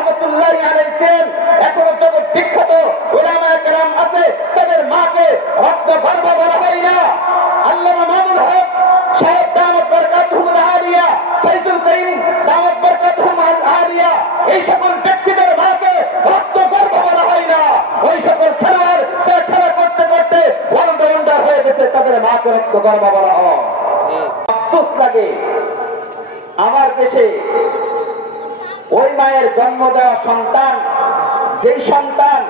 রহমতুল্লাহি আলাইহি ছিলেন, এখনো জগৎ বিখ্যাত উলামায়ে কেরাম আছে, তাদের মাকে রত্ন গর্ভা বলা হয় না। আল্লামা মামুনুল হক সাহেব দামাত বরকাতুহুম আলিয়া, ফয়জুল করিম দামাত বরকাতুহুম আলিয়া, এই সকল ব্যক্তিদের মাকে রত্ন গর্ভা বলা হয় না। ওই সকল খেলোয়াড় যে খেলা করতে করতে অলরাউন্ডার হয়ে গেছে, তাদের মাকে রত্ন গর্ভা বলা হয়। আফসোস লাগে আমার দেশে ওই মায়ের জন্ম দেওয়া সন্তান, যেই সন্তান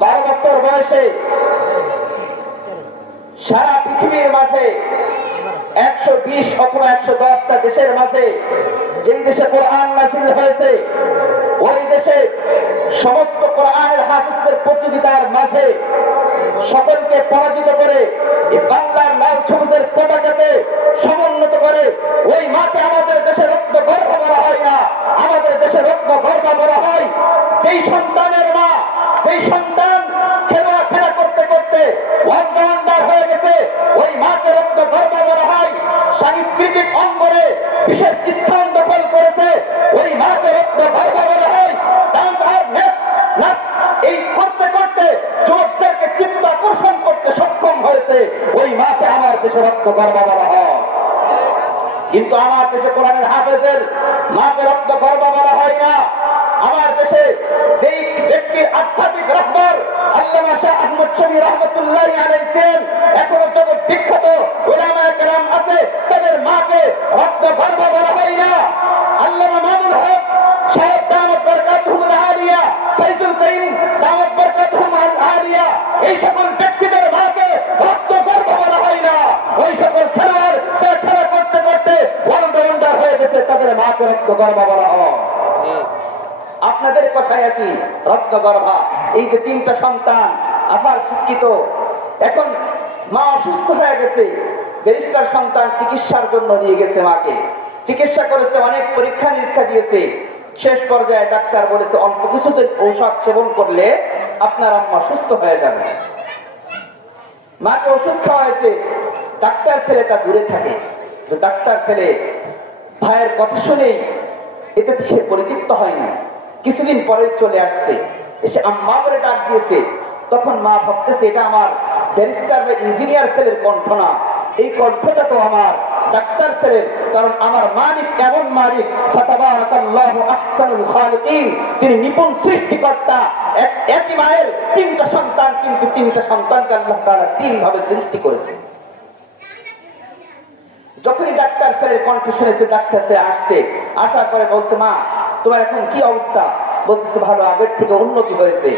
12 বছর বয়সে সারা পৃথিবীর মাঝে 120 অথবা 110টা দেশের মাঝে, যেই দেশে কোরআন নাযিল হয়েছে, ওই দেশে সমস্ত কোরআনের হাফেজদের প্রতিযোগিতার মাঝে সকলকে পরাজিত করে বাংলার লাল সবুজের পতাকাকে সমুন্নত করে ওই মাকে আমাদের দেশে রত্ন গর্ভা বলা হয় না, আমাদের দেশে রত্ন গর্ভা বলা হয় যেই সন্তানের মা, সেই সন্তান খেলা করতে করতে অলরাউন্ডার হয়ে গেছে, ওই মাকে রত্ন গর্ভা বলা হয়। সাংস্কৃতিক অঙ্গনে বিশেষ স্থান দখল করেছে, ওই মাকে রত্ন গর্ভা বলা হয়। ডান্স আর নাচ এই করতে করতে যুবকদেরকে চিত্ত আকর্ষণ করতে সক্ষম হয়েছে, ওই মাকে আমার দেশে রত্ন গর্ভা বলা হয়। কিন্তু আমার দেশে কোরআনের হাফেজের মাকে রত্ন গর্ভা বলা হয় না। আমার দেশে যেই ব্যক্তির আধ্যাত্মিক রাহবার আল্লামা শাহ আহমদ শফি রহমতুল্লাহি আলাইহি ছিলেন, এখনো জগৎ বিখ্যাত উলামায়ে কেরাম আছে, তাদের মাকে রত্ন গর্ভা বলা হয় না। আল্লামা মামুনুল হক সাহেব দামাত বরকাতুহুম আলিয়া, ফয়জুল করিম দামাত বরকাতুহুম আলিয়া, এই সকল ব্যক্তিদের মাকে রত্ন গর্ভা বলা হয় না। ওই সকল খেলোয়াড় যে খেলা করতে করতে অলরাউন্ডার হয়ে গেছে, তাদের মাকে রত্ন গর্ভা বলা হয়। আপনাদের কথায় আসি, রত্ন গর্ভা এই যে 3টা সন্তান আবার শিক্ষিত, এখন মা অসুস্থ হয়ে গেছে, ব্যারিস্টার সন্তান চিকিৎসার জন্য নিয়ে গেছে মাকে, চিকিৎসা করেছে, অনেক পরীক্ষা নিরীক্ষা দিয়েছে, শেষ পর্যায়ে ডাক্তার বলেছে অল্প কিছুদিন ঔষধ সেবন করলে আপনার আম্মা সুস্থ হয়ে যাবে। মাকে ওষুধ খাওয়াইছে, ডাক্তার ছেলেটা দূরে থাকে, ডাক্তার ছেলে ভাইয়ের কথা শুনেই এতে সে পরিতৃপ্ত হয়নি, কিছুদিন পরে চলে আসছে, এসে আম্মা বলে ডাক দিয়েছে। তখন মা ভাবতেছে এটা আমার ব্যারিস্টার বা ইঞ্জিনিয়ার ছেলের কণ্ঠ না, এই কণ্ঠটা তো আমার ডাক্তার ছেলের, কারণ আমার মালিক এমন মালিক, ফাতাবারাকাল্লাহু আহসানুল খালিকিন, তিনি নিপুণ সৃষ্টিকর্তা। একই মায়ের 3টা সন্তান, কিন্তু 3টা সন্তানকে আল্লাহ তাআলা 3 ভাবে সৃষ্টি করেছে। যখনই ডাক্তার ছেলের কণ্ঠ শুনেছে, ডাক্তার ছেলে আসছে, আসার পরে বলছে মা তোমার এখন কি অবস্থা? বলতেছে ভালো, আগের থেকে উন্নতি হয়েছে।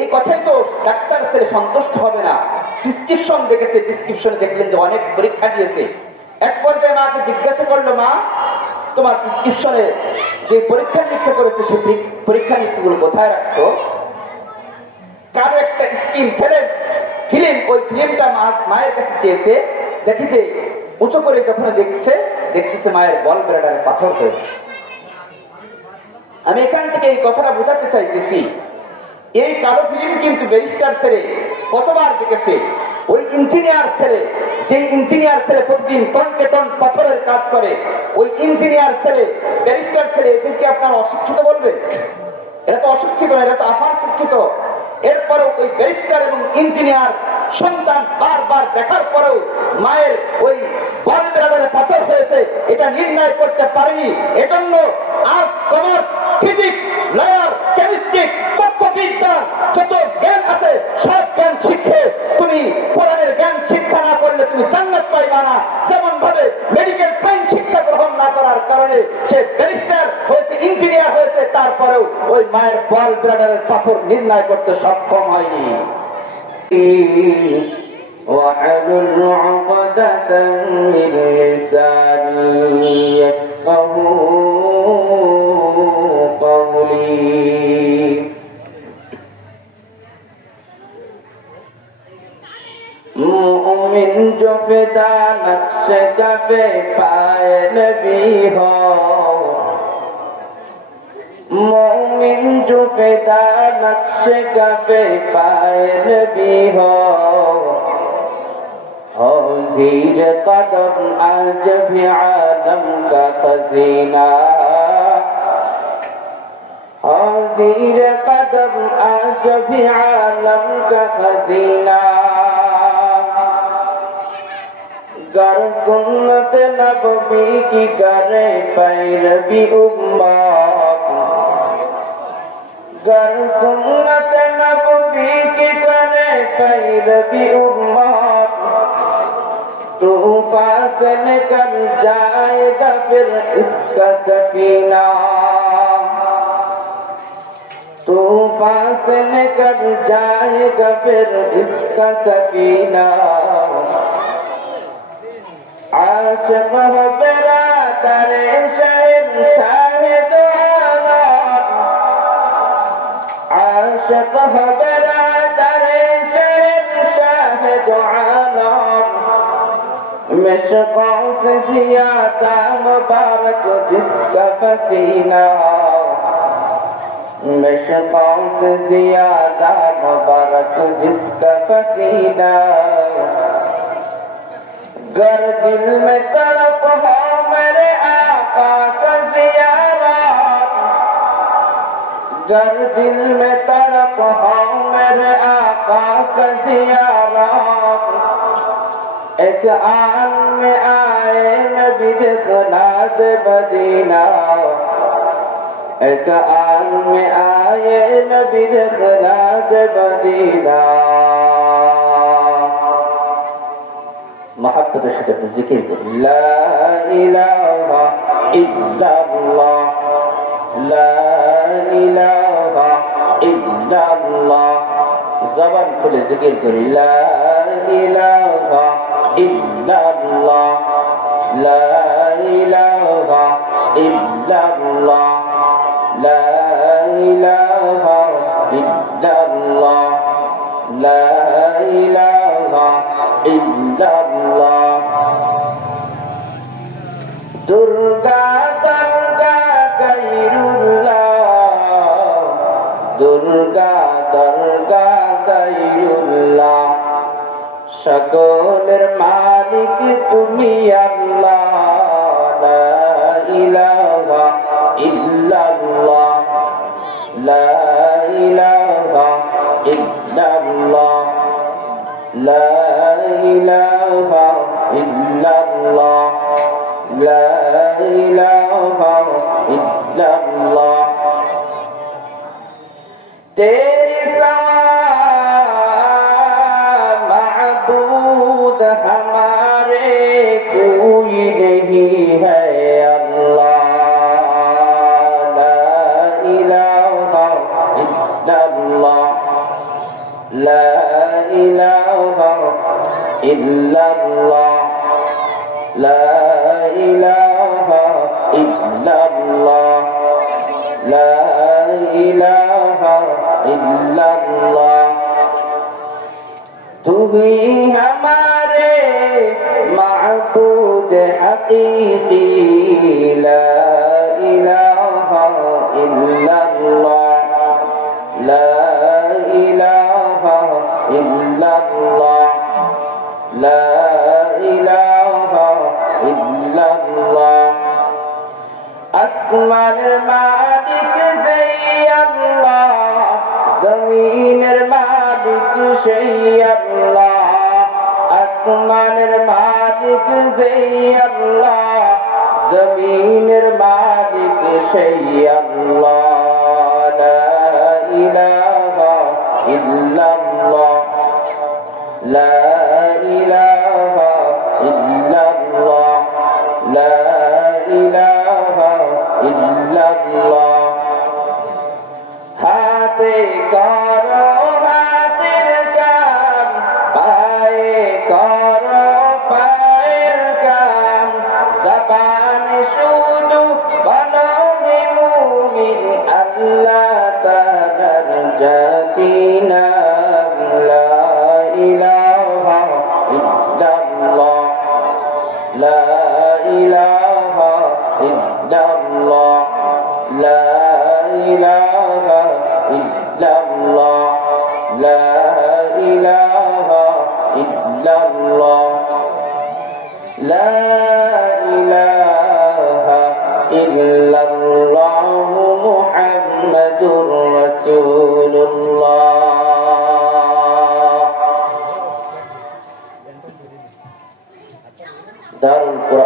এই কথাই তো ডাক্তার ছেলে সন্তুষ্ট হবে না, প্রেসক্রিপশন দেখেছে, প্রেসক্রিপশনে দেখলেন যে অনেক পরীক্ষা দিয়েছে। এক পর্যায়ে মাকে জিজ্ঞাসা করলো মা তোমার প্রেসক্রিপশনে যে পরীক্ষা নিরীক্ষা করেছে সেই পরীক্ষা নিরীক্ষাগুলো কোথায় রাখছো? কারো একটা স্ক্রিন ফিল্ম, ওই ফিল্মটা মায়ের কাছে চেয়েছে, দেখেছে উঁচু করে যখন দেখতেছে মায়ের বল ব্লাডারে পাথর হয়ে গেছে। আমি এখান থেকে এই কথাটা বোঝাতে চাইতেছি, এই কালো ফিল্ম কিন্তু ব্যারিস্টার ছেলে কতবার দেখেছে, ওই ইঞ্জিনিয়ার ছেলে, যে ইঞ্জিনিয়ার ছেলে প্রতিদিন টনকে টন পাথরের কাজ করে, ওই ইঞ্জিনিয়ার ছেলে ব্যারিস্টার ছেলে, এদেরকে আপনারা অশিক্ষিত বলবেন? এটা তো অশিক্ষিত না, এটা তো আপার শিক্ষিত। এরপরেও ওই ব্যারিস্টার এবং ইঞ্জিনিয়ার সন্তান বারবার দেখার পরেও মায়ের ওই বল ব্লাডারে পাথর হয়েছে এটা নির্ণয় করতে পারেনি। এজন্য arts, commerce, physics, lawyer, chemistry, তত্ত্ববিজ্ঞান যত জ্ঞান আছে সব জ্ঞান শিখে তুমি কোরআনের জ্ঞান শিক্ষা না করলে তুমি জান্নাত পাইবা না। যেমন ভাবে মেডিকেল সায়েন্স শিক্ষা গ্রহণ না করার কারণে সে ব্যারিস্টার হয়েছে, ইঞ্জিনিয়ার হয়েছে, তারপরেও ওই মায়ের বল ব্লাডারের পাথর নির্ণয় করতে সক্ষম হয়নি। وَاحْلُلْ عُقْدَةً مِّن لِّسَانِي يَفْقَهُوا قَوْلِي मुमिन जो फिदा नक्श कफे पाए नबी हो, मुमिन जो फिदा नक्श कफे पाए नबी हो ज़ीर कदम आज भी आलम का खजीना तकसीर कदम आज भी आलम का खजीना गर सुन्नत नबवी की करे पैरवी उम्मत गर सुन्नत नबवी की करे पैरवी उम्मत तूफान से निकल जाएगा फिर इसका सफीना तूफान से निकल जाएगा फिर इसका सफीना आशिक हो बिरादर शहंशाह दो आलम आशिक हो बिरादर शहंशाह दो आलम मिशकों से ज़ियादा मुबारक जिसका फसीना मिशकों से ज़ियादा मुबारक जिसका फसीना गर दिल में तड़प हो मेरे आका का ज़ियारत गर दिल में तड़प हो मेरे आका का ज़ियारत एक आन में आए नबी दिखला दे मदीना एक आन में आए नबी दिखला दे मदीना मोहब्बत से जिक्र करो ला इलाहा इल्लल्लाह ला इलाहा इल्लल्लाह ज़बान खुले जिक्र करो ला इलाहा इल्लल्लाह ला इलाहा इल्लल्लाह ला इलाहा इल्लल्लाह ला इलाहा इल्लल्लाह दुर्गा दुर्गा गैरुल्लाह दुर्गा दुर्गा गैरुल्लाह সকলের মালিক তুমি আল্লাহ লা ইলাহা ইল্লাল্লাহ লা ইলাহা ইল্লাল্লাহ লা ইলাহা ইল্লাল্লাহ লা ইলাহা ইল্লাল্লাহ তেরি हमारे कोई नहीं है अल्लाह ला इलाहा इल्लल्लाह ला इलाहा इल्लल्लाह ला इलाहा इल्लल्लाह ला इलाहा इल्लल्लाह तू ही हमारे माबूद हकीकी ला इलाहा इल्लल्लाह ला इलाहा इल्लल्लाह ला इलाहा इल्लल्लाह আসমান মালিক সেই আল্লাহ জমিনের মালিক সেই আল্লাহ আসমানের মালিক সেই আল্লাহ জমিনের মালিক সেই আল্লাহ লা ইলাহা ইল্লাল্লাহ লা ইলাহা ইল্লাল্লাহ লা ইলাহা ইল্লাল্লাহ হাতে করো হাতের কাম পায়ে করো পায়ের কাম জবান শুধু বলো হে মুমিন আল্লাহ তাআলার জাতি নাম লা ইলাহা ইল্লাল্লাহ লা ইলাহা ইল্লাল্লাহ লা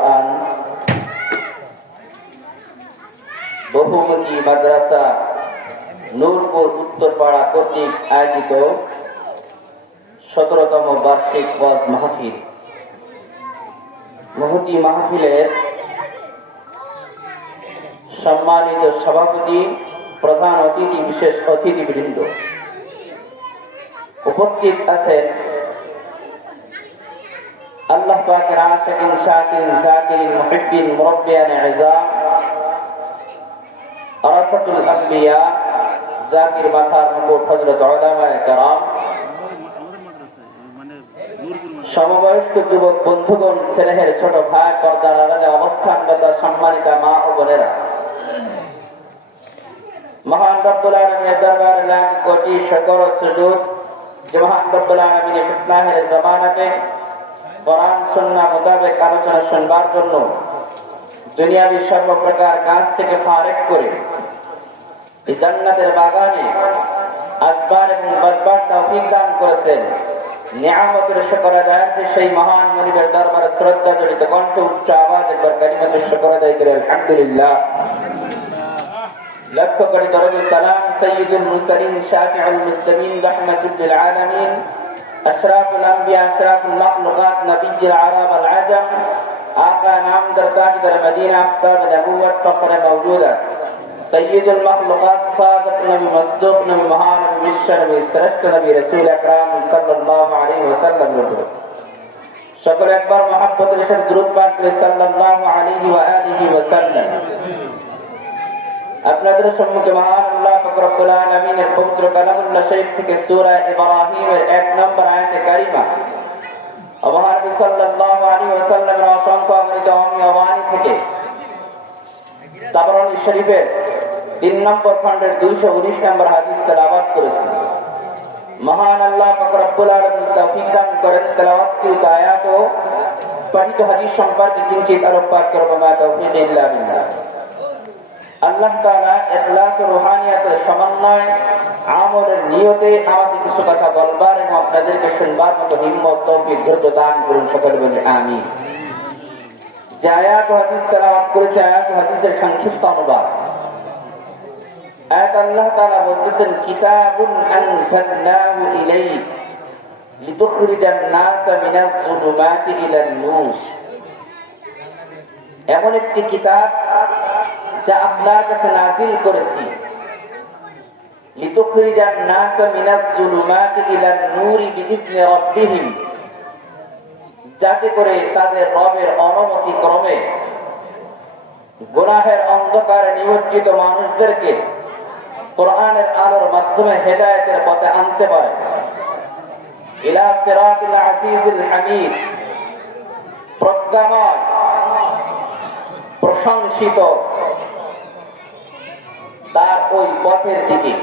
কোরআন বহুমুখী মাদ্রাসা নূরপুর উত্তরপাড়া কর্তৃক আয়োজিত 17তম বার্ষিক ওয়াজ মাহফিল। মহতী মাহফিলের সম্মানিত সভাপতি, প্রধান অতিথি, বিশেষ অতিথিবৃন্দ, উপস্থিত আছেন আল্লাহ পাকের আশিকিন, শাকিরিন, যাকিরিন, মুহিব্বিন, মুরাব্বিয়ানে ইজাম, আরাসাতুল আম্বিয়া, জাকির মাথার মুকুট হযরত উলামায়ে কেরাম, সমবয়স্ক যুবক বন্ধুগণ, স্নেহের ছোট ভাই, পর্দার আড়ালে অবস্থানরত সম্মানিতা মা ও বোনেরা, মহান রব্বুল আলামিনের দরবারে লাখ কোটি শুকর ও সুজুদ যে মহান রব্বুল আলামিনের ফিতনাহের জামানাতে কোরআন সুন্নাহ মোতাবেক আলোচনা শুনবার জন্য দুনিয়াবি সর্বপ্রকার কাজ থেকে ফারেক করে এই জান্নাতের বাগানে আসবার এবং বসবার তৌফিক দান করেছেন। নিয়ামতের শুকর আদায়ার্থে সেই মহান মনিবের দরবারে শ্রদ্ধা জড়িত কণ্ঠ উচ্চ আওয়াজ একবার কালিমাতুশ শুকর আদায় করে আলহামদুলিল্লাহ। লক্ষ কোটি দরুদ সালাম সাইয়্যিদুল মুরসালিন শাফিউল মুসলিমিন রাহমাতুল লিল আলামিন আশরাফুল আম্বিয়া আশরাফুল মাখলুকাত নবিয়্যুল আরব ওয়াল আজম আকা নামদার তাজদার মদিনা আফতাব নবুওয়াত ফখর মওজুদা সৈয়দুল মাখলুকাত সাদিক নবী মসদুক নবী মহান নবী বিশ্ব নবী শ্রেষ্ঠ নবী রাসূল আকরাম সাল্লাল্লাহু আলাইহি ওয়াসাল্লাম। সকল একবার মহব্বতের সাথে দুরূদ পাঠ করে সাল্লাল্লাহু আলাইহি ওয়া আলিহি ওয়াসাল্লাম। আপনাদের সম্মুখে মহান আল্লাহ পাক রব্বুল আলামিনের পবিত্র কালামুল্লাহ শরীফ থেকে সূরা ইব্রাহিমের 1 নম্বর আয়াতে কারিমা, মহান নবী সাল্লাল্লাহু আলাইহি ওয়াসাল্লামের অসংখ্য অমৃত বাণী থেকে তাবরানী শরীফের 3 নম্বর খণ্ডের 219 নম্বর হাদিস তেলাওয়াত করেছি। মহান আল্লাহ পাক রব্বুল আলামিন তৌফিক দান করেন তেলাওয়াতকৃত আয়াত ও পঠিত হাদিস সম্পর্কে কিঞ্চিত আলোকপাত করব। মা তৌফিক ইল্লা বিল্লাহ। আল্লাহ তাআলা ইখলাস ও রুহানিয়াতের সমন্বয় আমলের নিয়তে আমাদের কিছু কথা বলবার এবং আপনাদেরকে শুনবার মতো হিম্মত, তৌফিক, ধৈর্য দান করুন। সকলে বলি আমিন। যে আয়াত ও হাদিস তেলাওয়াত করেছে, আয়াত ও হাদিসের সংক্ষিপ্ত অনুবাদ। আয়াত আল্লাহ তাআলা বলতেছেন, কিতাবুন আনজালনাহু ইলাইক লিতুখরিজান নাসা মিনাজ যুলুমাতি ইলান নূর। এমন একটি কিতাব যা আপনার কাছে নাযিল করেছি, লিতুখরিজান নাসা মিনাজ যুলুমাতি ইলান নূরি বিইذনি রাব্বিহিম, যাতে করে তাদের রবের অনুমতি ক্রমে গুনাহের অন্ধকারে নিমজ্জিত মানুষদেরকে কোরআনের আলোর মাধ্যমে হেদায়েতের পথে আনতে পারে। ইলা সিরাতিল আজিজিল হামিদ, প্রজ্ঞাময়, প্রশংসিত তার ওই পথের দিকে।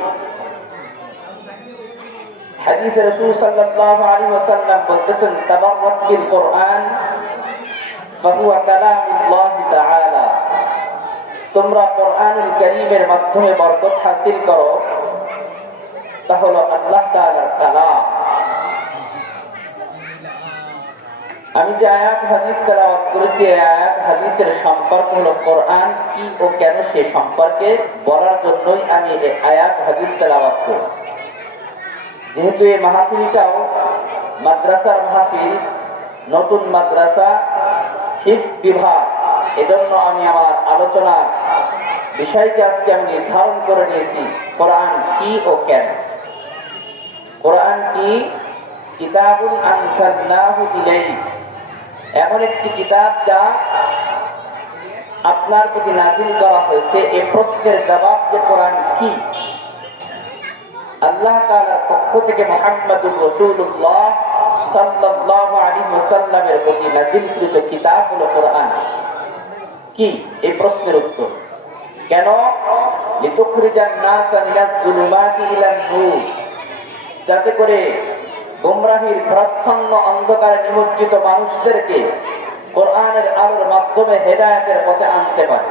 হাদিসে রাসূল সাল্লাল্লাহু আলাইহি ওয়াসাল্লাম বলতেছেন, তাবাররাক বিল কোরআন ফাহুয়া কালামুল্লাহ তাআলা। তোমরা কোরআনুল কারীমের মাধ্যমে বরকত হাসিল করো, তা হলো আল্লাহ তাআলার কালাম। আমি যে আয়াত হাদিস তেলাওয়াত করেছি, এই আয়াত হাদিসের সম্পর্ক হলো কোরআন কি ও কেন সে সম্পর্কে বলার জন্যই আমি এই আয়াত হাদিস তেলাওয়াত করেছি। যেহেতু এই মাহফিলটাও মাদ্রাসার মাহফিল, নতুন মাদ্রাসা হিফজ বিভাগ, এজন্য আমি আমার আলোচনার বিষয়কে আজকে আমি নির্ধারণ করে নিয়েছি কোরআন কি ও কেন। কোরআন কি? কিতাবুন আনজালনাহু ইলাইক, এমন একটি কিতাব যা আপনার প্রতি নাযিল করা হয়েছে। এই প্রশ্নের জবাব যে কোরআন কি, আল্লাহ তাআলার পক্ষ থেকে মুহাম্মদুর রাসূলুল্লাহ সাল্লাল্লাহু আলাইহি ওয়াসাল্লামের প্রতি নাযিলকৃত কিতাব হলো কোরআন। কি? এই প্রশ্নের উত্তর। কেন? লিতুখরিজান নাসা মিনাজ যুলুমাতি ইলান নূর, যাতে করে গোমরাহির প্রচ্ছন্ন অন্ধকারে নিমজ্জিত মানুষদেরকে কোরআনের আলোর মাধ্যমে হেদায়েতের পথে আনতে পারে।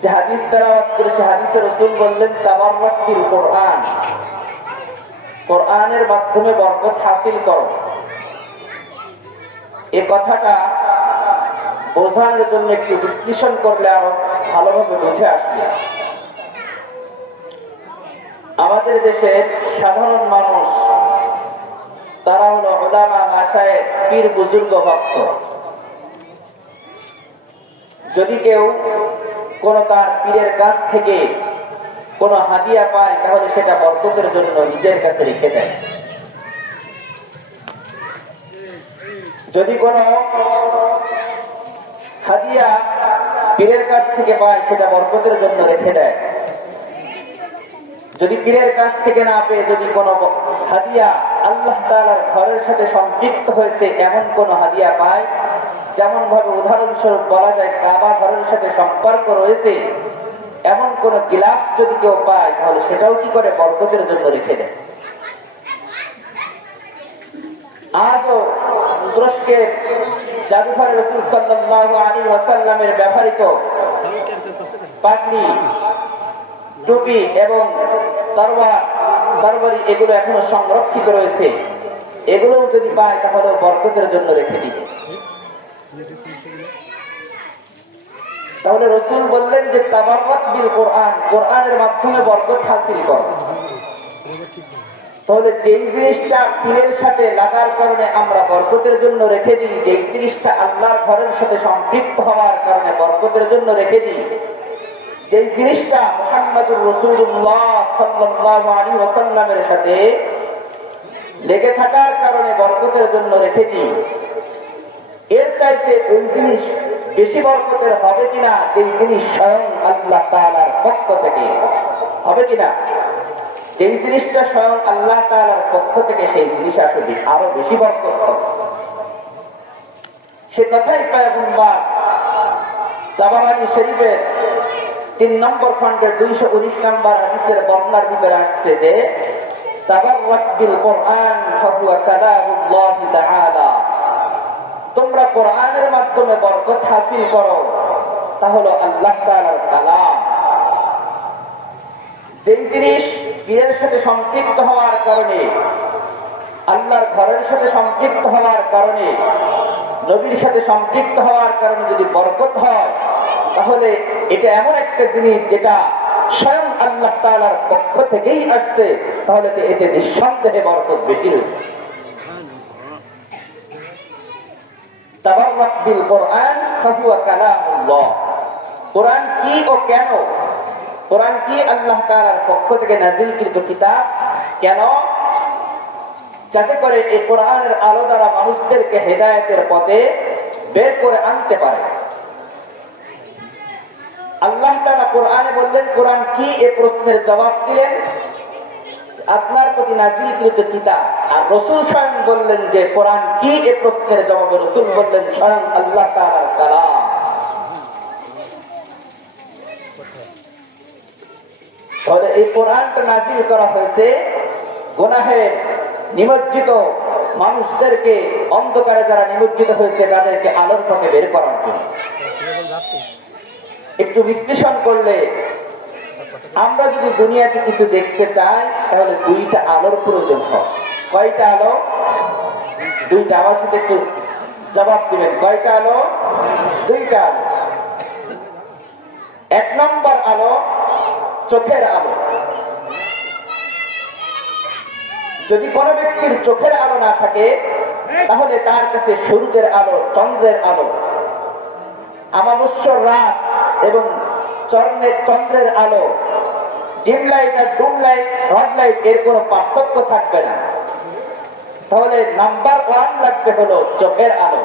যে হাদিস তেলাওয়াত করেছে, হাদিসে রাসূল বললেন, তাবাররাক বিল কোরআন, কোরআনের মাধ্যমে বরকত হাসিল করো। এই কথাটা বোঝানোর জন্য একটু বিশ্লেষণ করলে আরো ভালোভাবে বুঝে আসবে। আমাদের দেশের সাধারণ মানুষ তারা হলো উলামা, মাশায়েখ, পীর, বুজুর্গ, ভক্ত। যদি কেউ কোন তার পীরের কাছ থেকে কোন হাদিয়া পায় তাহলে সেটা বরকতের জন্য নিজের কাছে রেখে দেয়। যদি কোন হাদিয়া পীরের কাছ থেকে পায় সেটা বরকতের জন্য রেখে দেয়। যদি পীরের কাছ থেকে না পেয়ে যদি কোনো হাদিয়া আল্লাহ তাআলার ঘরের সাথে সম্পৃক্ত হয়েছে এমন কোন হাদিয়া পায়, যেমন ভাবে উদাহরণস্বরূপ বলা যায় কাবা ঘরের সাথে সম্পর্ক রয়েছে এমন কোন গিলাফ যদি কেউ পায় তাহলে সেটাও কি করে বরকতের জন্য রেখে দেয়। আজও তুরস্কের জাদুঘরে রাসূল সাল্লাল্লাহু আলাইহি ওয়াসাল্লামের ব্যবহৃত পাগড়ি, টুপি এবং তরবারি এগুলো এখনো সংরক্ষিত রয়েছে। এগুলো যদি পায় তাহলে বরকতের জন্য রেখে দিবে। তাহলে রাসূল বললেন যে তাবাররাক বিল কোরআন, কোরআনের মাধ্যমে বরকত হাসিল কর। তাহলে যেই জিনিসটা পীরের সাথে লাগার কারণে আমরা বরকতের জন্য রেখে দিই, যেই জিনিসটা আল্লাহর ঘরের সাথে সম্পৃক্ত হওয়ার কারণে বরকতের জন্য রেখে দিই, যেই জিনিসটা মুহাম্মদুর রাসূলুল্লাহ সাল্লাল্লাহু আলাইহি ওয়াসাল্লামের সাথে লেগে থাকার কারণে বরকতের জন্য রেখে দিই, এর চাইতে ওই জিনিস বেশি বরকতের হবে কিনা যেই জিনিস স্বয়ং আল্লাহ তাআলার পক্ষ থেকে হবে কিনা? যেই জিনিসটা স্বয়ং আল্লাহ তাআলার পক্ষ থেকে সেই জিনিস আসলে আরো বেশি বরকত হবে। সে কথাই পয়গম্বর তাবারানী শরীফের 3 নম্বর খণ্ডের 219 নম্বর হাদিসের বর্ণনার ভিতরে আসছে যে তাবাররাক বিল কোরআন ফাহুয়া কালামুল্লাহি তাআলা, তোমরা কোরআনের মাধ্যমে বরকত হাসিল করো, তা হলো আল্লাহ তাআলার কালাম। যেই জিনিস পীরের সাথে সম্পৃক্ত হওয়ার কারণে, আল্লাহর ঘরের সাথে সম্পৃক্ত হওয়ার কারণে, নবীর সাথে সম্পৃক্ত হওয়ার কারণে যদি বরকত হয় তাহলে এটা এমন একটা জিনিস যেটা স্বয়ং আল্লাহ তাআলার পক্ষ থেকেই আসছে, তাহলে এতে নিঃসন্দেহে বরকত বেশি রয়েছে। তাবাররাক বিল কোরআন ফাহুয়া কালামুল্লাহ, কোরআন কি ও কেন? কোরআন কি আল্লাহ তাআলার পক্ষ থেকে নাযিলকৃত কিতাব। কেন? যাতে করে এই কোরআনের আলো দ্বারা মানুষদেরকে হেদায়েতের পথে বের করে আনতে পারে। আল্লাহ তাআলা কোরআনে বললেন কোরআন কি, এই প্রশ্নের জবাব দিলেন আপনার প্রতি নাযিলকৃত কিতাব। আর রাসূল স্বয়ং বললেন যে কোরআন কি, এই প্রশ্নের জবাবে রাসূল বললেন স্বয়ং আল্লাহ তাআলার কালাম। তাহলে এই কোরআনটা নাযিল করা হয়েছে গুনাহের নিমজ্জিত মানুষদেরকে, অন্ধকারে যারা নিমজ্জিত হয়েছে তাদেরকে আলোর পথে বের করার জন্য। একটু বিশ্লেষণ করলে আমরা যদি দুনিয়াতে কিছু দেখতে চাই তাহলে 2টা আলোর প্রয়োজন হয়। কয়টা আলো? 2টা। আমার সাথে একটু জবাব দিবেন, কয়টা আলো? 2টা আলো। 1 নম্বর আলো চোখের আলো। যদি কোনো ব্যক্তির চোখের আলো না থাকে তাহলে তার কাছে সূর্যের আলো, চন্দ্রের আলো, আমাবস্যার রাত এবং চন্দ্রের আলো, ডিম লাইট আর ডুম লাইট, হট লাইট, এর কোনো পার্থক্য থাকবে না। তাহলে নাম্বার 1 লাগবে হলো চোখের আলো।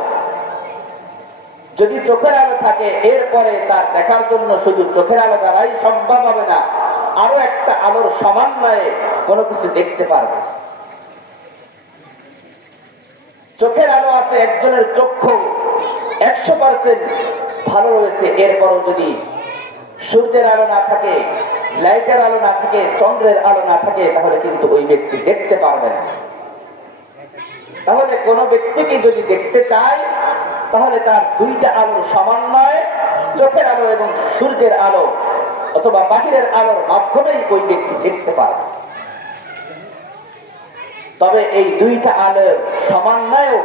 যদি চোখের আলো থাকে এরপরে তার দেখার জন্য শুধু চোখের আলো দ্বারাই সম্ভব হবে না, আরো একটা আলোর সমন্বয়ে কোনো কিছু দেখতে পারবে। চোখের আলো আছে, একজনের চক্ষু 100% ভালো রয়েছে, এরপরও যদি সূর্যের আলো না থাকে, লাইটের আলো না থাকে, চন্দ্রের আলো না থাকে তাহলে কিন্তু ওই ব্যক্তি দেখতে পারবে না। তাহলে কোন ব্যক্তিকে যদি দেখতে চায় তাহলে তার 2টা আলোর সমন্বয়, চোখের আলো এবং সূর্যের আলো অথবা বাহিরের আলোর মাধ্যমেই ওই ব্যক্তি দেখতে পারবে। তবে এই 2টা আলোর সমন্বয়েও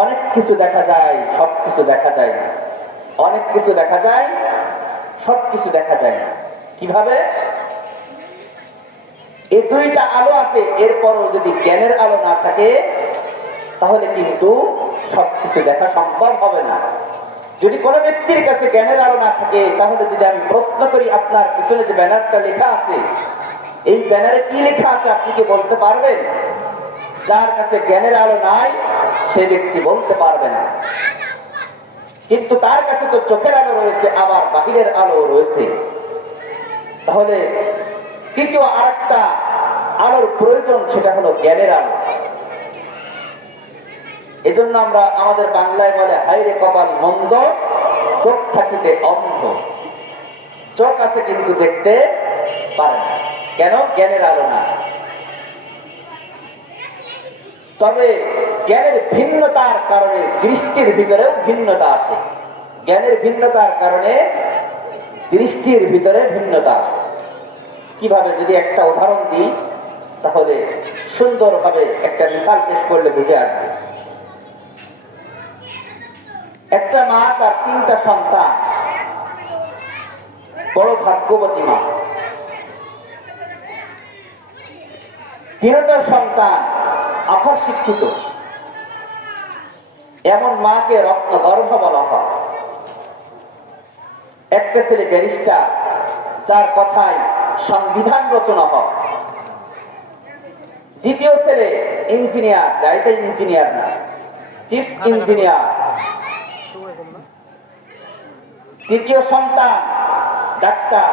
অনেক কিছু দেখা যায়, সব কিছু দেখা যায় না। অনেক কিছু দেখা যায়, সব কিছু দেখা যায় না। কিভাবে? এই দুইটা আলো আছে, এরপরও যদি জ্ঞানের আলো না থাকে তাহলে কিন্তু সবকিছু দেখা সম্ভব হবে না। যদি কোনো ব্যক্তির কাছে জ্ঞানের আলো না থাকে, তাহলে যদি আমি প্রশ্ন করি আপনার পিছনে যে ব্যানারটা লেখা আছে, এই ব্যানারে কি লেখা আছে আপনি কি বলতে পারবেন? যার কাছে জ্ঞানের আলো নাই সে ব্যক্তি বলতে পারবে না। কিন্তু তার কাছে তো চোখের আলো রয়েছে, আবার বাহিরের আলো রয়েছে। তাহলে তৃতীয় আরেকটা আলোর প্রয়োজন, সেটা হলো জ্ঞানের আলো। এজন্য আমরা আমাদের বাংলায় বলে, হায়রে কপাল মন্দ, চোখ থাকিতে অন্ধ। চোখ আছে কিন্তু দেখতে পারে না। কেন? জ্ঞানের আলো না। তবে জ্ঞানের ভিন্নতার কারণে দৃষ্টির ভিতরেও ভিন্নতা আসে। জ্ঞানের ভিন্নতার কারণে দৃষ্টির ভিতরে ভিন্নতা আসে। কিভাবে? যদি একটা উদাহরণ দিই তাহলে সুন্দরভাবে একটা মিসাল পেশ করলে বুঝে আসবে। একটা মা তার 3টা সন্তান, বড় ভাগ্যবতী মা। 3টা সন্তান আফার শিক্ষিত। এমন মাকে রত্নগর্ভ বলা হয়। একটা ছেলে ব্যারিস্টার, যার কথায় সংবিধান রচনা হয়। দ্বিতীয় ছেলে ইঞ্জিনিয়ার, যাইতে ইঞ্জিনিয়ার না, চিফ ইঞ্জিনিয়ার। তৃতীয় সন্তান ডাক্তার,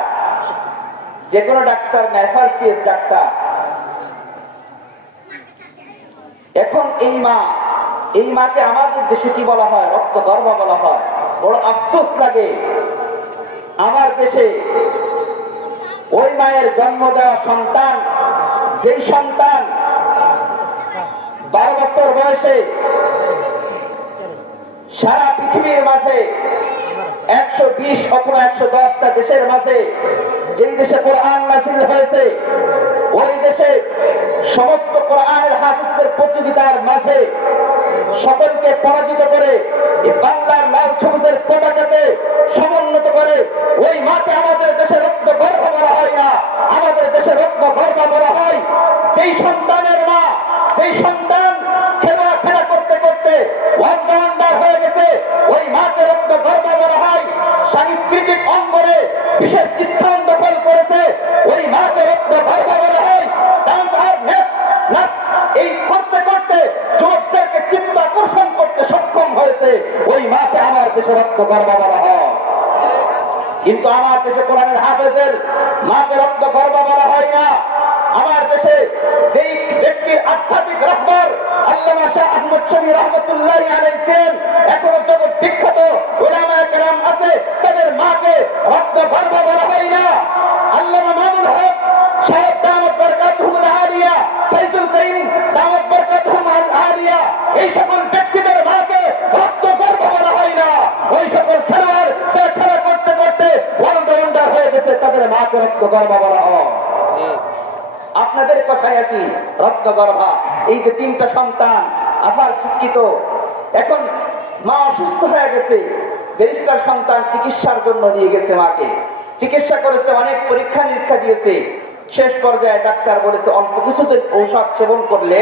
যে কোনো ডাক্তার না, FRCS ডাক্তার। এখন এই মাকে আমাদের দেশে কি বলা হয়? রক্তগর্ভ বলা হয়। বড় আফসোস লাগে, আমার দেশে ওই মায়ের জন্ম দেওয়া সন্তান, যেই সন্তান 12 বছর বয়সে সারা পৃথিবীর মাঝে 120 অথবা 110টা দেশের মাঝে, যেই দেশে কোরআন নাযিল হয়েছে, ওই দেশে সমস্ত কোরআনের হাফেজদের প্রতিযোগিতার মাঝে সকলকে পরাজিত করে বাংলার লাল সবুজের পতাকাকে সমুন্নত করে ওই মাকে আমাদের দেশে রত্নগর্ভ বলা হয় না, আমাদের দেশে রত্নগর্ভ বলা হয় যেই সন্তানের মা, যেই সন্তান খেলা করতে করতে ওয়ান্ডার হয়ে গেছে, ওই মাকে রত্নগর্ভ বলা হয়। সাংস্কৃতিক অঙ্গনে বিশেষ স্থান দখল করেছে, ওই মাকে রত্নগর্ভ বলা হয়। ডান্স আর নাচ এই করতে করতে যুবকদেরকে চিত্ত আকর্ষণ করতে সক্ষম হয়েছে, ওই মাকে আমার দেশে রত্নগর্ভ বলা হয়। কিন্তু আমার দেশে কোরআনের হাফেজের মাকে রত্নগর্ভ বলা হয় না। আমার দেশে যেই ব্যক্তির আধ্যাত্মিক রাহবার আল্লামা শাহ আহমদ শফী রহমাতুল্লাহি আলাইহি ছিলেন, এখনো জগৎ বিখ্যাত উলামায়ে কেরাম আছে, তাদের মাকে রত্নগর্ভ বলা হয় না। আল্লামা মামুনুল হক সাহেব দামাত বরকাতুহুল আলিয়া, ফাইজুল করিম দামাত বরকাতুহুল আলিয়া, এই সকল ব্যক্তিদের মাকে রত্নগর্ভ বলা হয় না। ওই সকল খেলোয়াড় যারা খেলা করতে করতে ওয়ান্ডার হয়ে গেছে, তাদের মাকে রত্নগর্ভ বলা হয়। আপনাদের কথায় আসি, রত্নগর্ভা এই যে 3টা সন্তান আফার শিক্ষিত। এখন মা অসুস্থ হয়ে গেছে, ব্যারিস্টার সন্তান চিকিৎসার জন্য নিয়ে গেছে মাকে, চিকিৎসা করেছে, অনেক পরীক্ষা নিরীক্ষা দিয়েছে। শেষ পর্যায়ে ডাক্তার বলেছে অল্প কিছুদিন ঔষধ সেবন করলে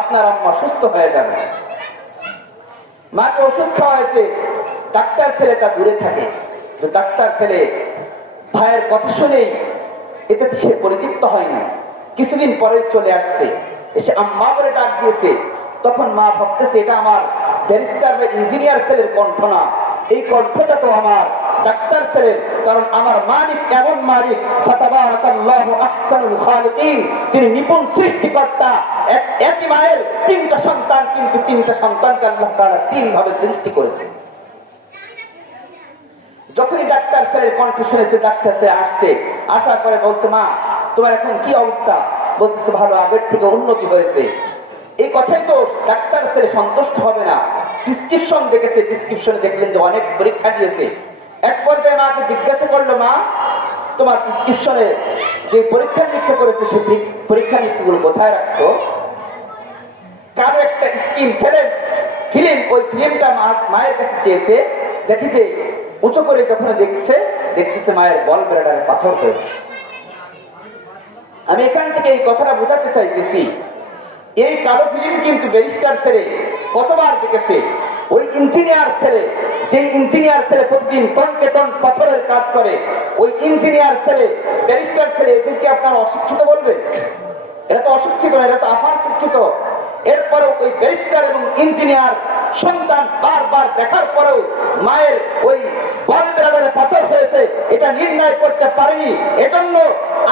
আপনার আম্মা সুস্থ হয়ে যাবে। মাকে ওষুধ খাওয়াইছে, ডাক্তার ছেলেটা দূরে থাকে। তো ডাক্তার ছেলে ভাইয়ের কথা শুনেই এতে সে পরিতৃপ্ত হয়নি। কিছুদিন পরে চলে আসছে, এসে আম্মা করে ডাক দিয়েছে। তখন মা ভাবতেছে এটা আমার ব্যারিস্টার বা ইঞ্জিনিয়ার ছেলের কণ্ঠ না, এই কণ্ঠটা তো আমার ডাক্তার ছেলের। কারণ আমার মালিক এমন মালিক, ফাতাবারাকাল্লাহু আহসানুল খালিকিন, তিনি নিপুণ সৃষ্টিকর্তা। একই মায়ের 3টা সন্তান, কিন্তু 3টা সন্তানকে আল্লাহ তাআলা 3 ভাবে সৃষ্টি করেছে। যখনই ডাক্তার ছেলের কণ্ঠ শুনেছে, ডাক্তার ছেলে আসছে, আসার পরে বলছে মা তোমার এখন কি অবস্থা? বলতেছে ভালো, আগের থেকে উন্নতি হয়েছে। এই কথাই তো ডাক্তার ছেলে সন্তুষ্ট হবে না। প্রেসক্রিপশন দেখেছে, প্রেসক্রিপশনে দেখলেন যে অনেক পরীক্ষা দিয়েছে। এক পর্যায়ে মাকে জিজ্ঞাসা করলো মা তোমার প্রেসক্রিপশনে যে পরীক্ষা নিরীক্ষা করেছে সেই পরীক্ষা নিরীক্ষাগুলো কোথায় রাখছো? কারো একটা স্কিন ফিল্ম, ওই ফিল্মটা মায়ের কাছে চেয়েছে, দেখেছে উঁচু করে যখন দেখতেছে মায়ের বল ব্লাডারে পাথর হয়ে গেছে। আমি এখান থেকে এই কথাটা বোঝাতে চাইতেছি, এই কালো ফিল্ম কিন্তু ব্যারিস্টার ছেলে কতবার দেখেছে, ওই ইঞ্জিনিয়ার ছেলে, যে ইঞ্জিনিয়ার ছেলে প্রতিদিন টনকে টন পাথরের কাজ করে, ওই ইঞ্জিনিয়ার ছেলে, ব্যারিস্টার ছেলে, এদেরকে আপনারা অশিক্ষিত বলবেন? এরা তো অশিক্ষিত না, এরা তো আপার শিক্ষিত। এরপরেও ওই ব্যারিস্টার এবং ইঞ্জিনিয়ার সন্তান বারবার দেখার পরেও মায়ের ওই বল ব্লাডারে পাথর হয়েছে এটা নির্ণয় করতে পারেনি। এজন্য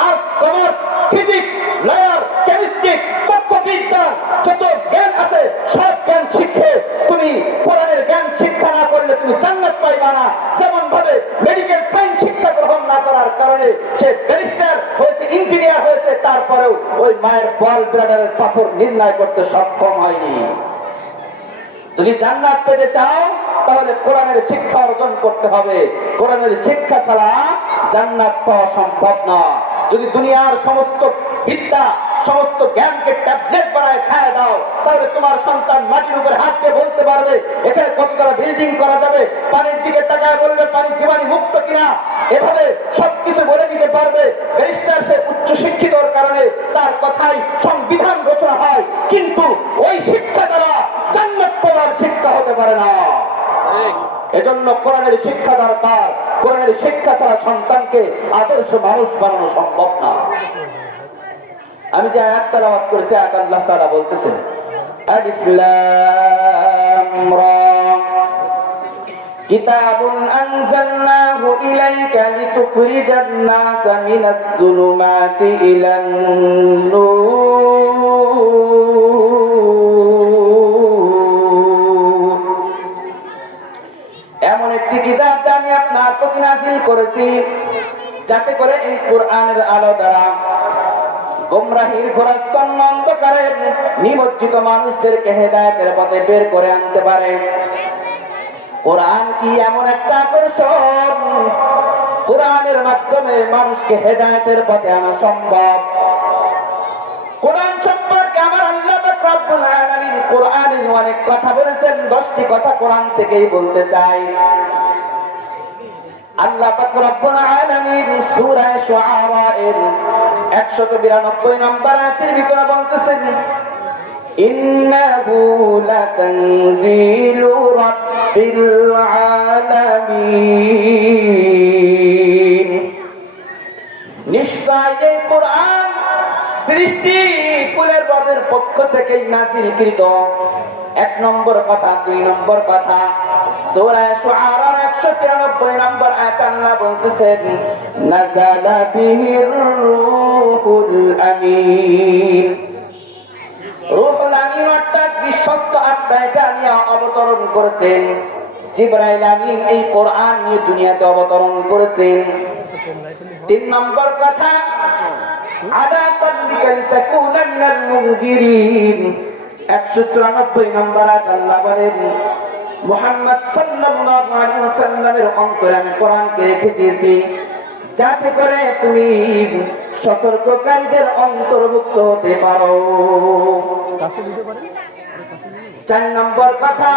arts, commerce, physics, lawyer, chemistry, তত্ত্ববিদ্যা যত জ্ঞান আছে সব জ্ঞান শিখে তুমি কোরআনের জ্ঞান শিক্ষা না করলে তুমি জান্নাত পাইবা না। যেমন ভাবে মেডিকেল সায়েন্স শিক্ষা গ্রহণ না করার কারণে সে ব্যারিস্টার হয়েছে, ইঞ্জিনিয়ার হয়েছে, তারপরেও ওই মায়ের বল ব্লাডারের পাথর নির্ণয় করতে সক্ষম হয়নি। যদি জান্নাত পেতে চাও তাহলে কোরআনের শিক্ষা অর্জন করতে হবে। কোরআনের শিক্ষা ছাড়া জান্নাত পাওয়া সম্ভব না। যদি দুনিয়ার সমস্ত বিদ্যা, সমস্ত জ্ঞানকে ট্যাবলেট বানায় খায় দাও, তাহলে তোমার সন্তান মাটির উপরে হাত দিয়ে বলতে পারবে এখানে কতটা বিল্ডিং করা যাবে, পানির দিকে তাকায় বলবে পানি জীবাণু মুক্ত কিনা, এভাবে সবকিছু বলে দিতে পারবে। ব্যারিস্টার সে উচ্চ শিক্ষিতর কারণে তার কথাই সংবিধান রচনা হয়, কিন্তু ওই শিক্ষা দ্বারা জান্নাত পাওয়ার শিক্ষা হতে পারে না। এজন্য কোরআনের শিক্ষা দরকার। কোরআনের শিক্ষা ছাড়া সন্তানকে আদর্শ মানুষ বানানো সম্ভব না। আমি যে আয়াত তেলাওয়াত করেছি, আয়াত আল্লাহ তাআলা বলতেছেন আলিফ লাম রা কিতাবুন আনজালনাহু ইলাইকা লিতুখরিজান নাসা মিনাজ যুলুমাতি ইলান নূর। এমন একটি কিতাব যা আমি আপনার প্রতি নাযিল করেছি, যাতে করে এই কোরআনের আলো দ্বারা গোমরাহির ঘোরাচ্ছন্ন অন্ধকারের নিমজ্জিত মানুষদেরকে হেদায়েতের পথে বের করে আনতে পারে। কোরআন কি এমন একটা আকর্ষণ, কোরআনের মাধ্যমে মানুষকে হেদায়েতের পথে আনা সম্ভব। কোরআন সম্পর্কে আমার আল্লাহ পাক রব্বুল আলামিন কোরআনে অনেক কথা বলেছেন। 10টি কথা কোরআন থেকেই বলতে চাই। আল্লাহ পাক রব্বুল আলামিন সূরা শুআরা এর 192 নম্বর আয়াতের ভিতরে বলতেছেন ইন্নাহু লাতানজিলু রাব্বিল আলামিন। নিশ্চয় এই কোরআন সৃষ্টি কুলের রবের পক্ষ থেকেই নাযিলকৃত। 1 নম্বর কথা। 2 নম্বর কথা, সূরা শুআরা 193 নম্বর আয়াতে আল্লাহ বলতেছেন নাযালা বিহির রূহুল আমিন। রূহুল আমিন অর্থাৎ বিশ্বস্ত আত্মা, এটা নিয়ে অবতরণ করেছেন জিবরাইল আমিন। এই কোরআন নিয়ে দুনিয়াতে অবতরণ করেছেন। 3 নম্বর কথা আলা কলবিকা লিতাকুনা মিনাল মুনজিরিন। 194 নম্বর আয়াত আল্লাহ বলেন মুহাম্মদ সাল্লাল্লাহু আলাইহি ওয়াসাল্লামের অন্তরে আমি কোরআনকে রেখে দিয়েছি, যাতে করে তুমি সতর্ককারীদের অন্তর্ভুক্ত হতে পারো। 4 নম্বর কথা,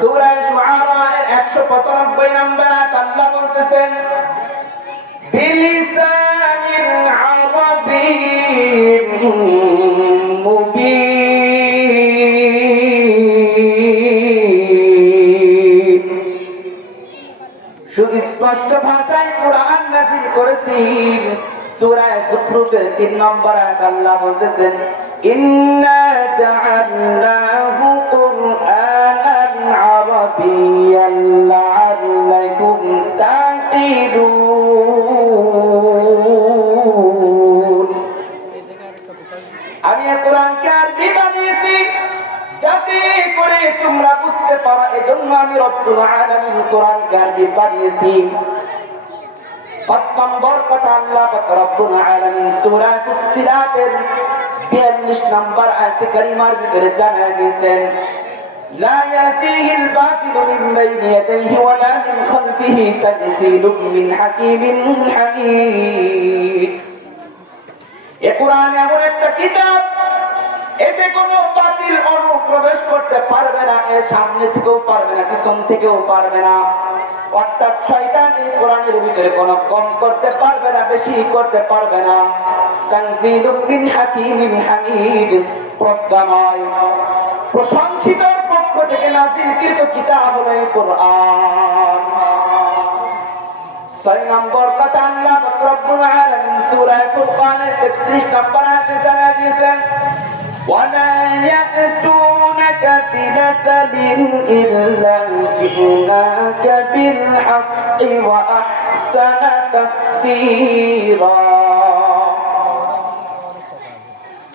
সূরা শুআরা 195 নম্বর আয়াত আল্লাহ বলতেছেন বিলিসানিন আরাবিয়্যিন মুবিন। সুস্পষ্ট ভাষায় কোরআন নাযিল করেছি। সূরা যুখরুফের 3 নম্বর আয়াত আল্লাহ বলতেছেন ইন্না জাআলনাহু কুরআনান আরাবিয়্যান লাআল্লাকুম তা'কিলুন। আমি এই কোরআনকে আরবি বানিয়েছি যাতে করে তোমরা বুঝতে পারো, এজন্য আমি রব্বুল আলামিন কোরআনকে আরবি বানিয়েছি। 5 নম্বর কথা আল্লাহ পাক রব্বুল আলামিন সূরা ফুসসিলাতের 42 নম্বর আয়াতে কারিমার ভিতরে জানিয়ে দিয়েছেন লা ইয়াতিহিল বাতিলু মিন বাইনি ইয়াদাইহি ওয়া লা মিন খালফিহি তানজিলুম মিন হাকিমিন হামিদ। এই কোরআন এমন একটা কিতাব, এতে কোনো বাতিল অনুপ্রবেশ করতে পারবে না, এর সামনে থেকেও পারবে না, পিছন থেকেও পারবে না। অর্থাৎ শয়তান এই কোরআনের ভিতরে কোনো কম করতে পারবে না, বেশি করতে পারবে না। তানজিলুম মিন হাকিমিন হামিদ, প্রজ্ঞাময় প্রশংসিতর পক্ষ থেকে নাযিলকৃত কিতাব হলো এই কোরআন। 6 নম্বর কথা আল্লাহ রাব্বুল আলামিন সূরা ফুরকানের 33 নম্বর আয়াতে জানিয়ে দিয়েছেন, وَلَا يَأْتُونَكَ بِمَثَلٍ إِلَّا جِئْنَاكَ بِالْحَقِّ وَأَحْسَنَ تَفْسِيرًا।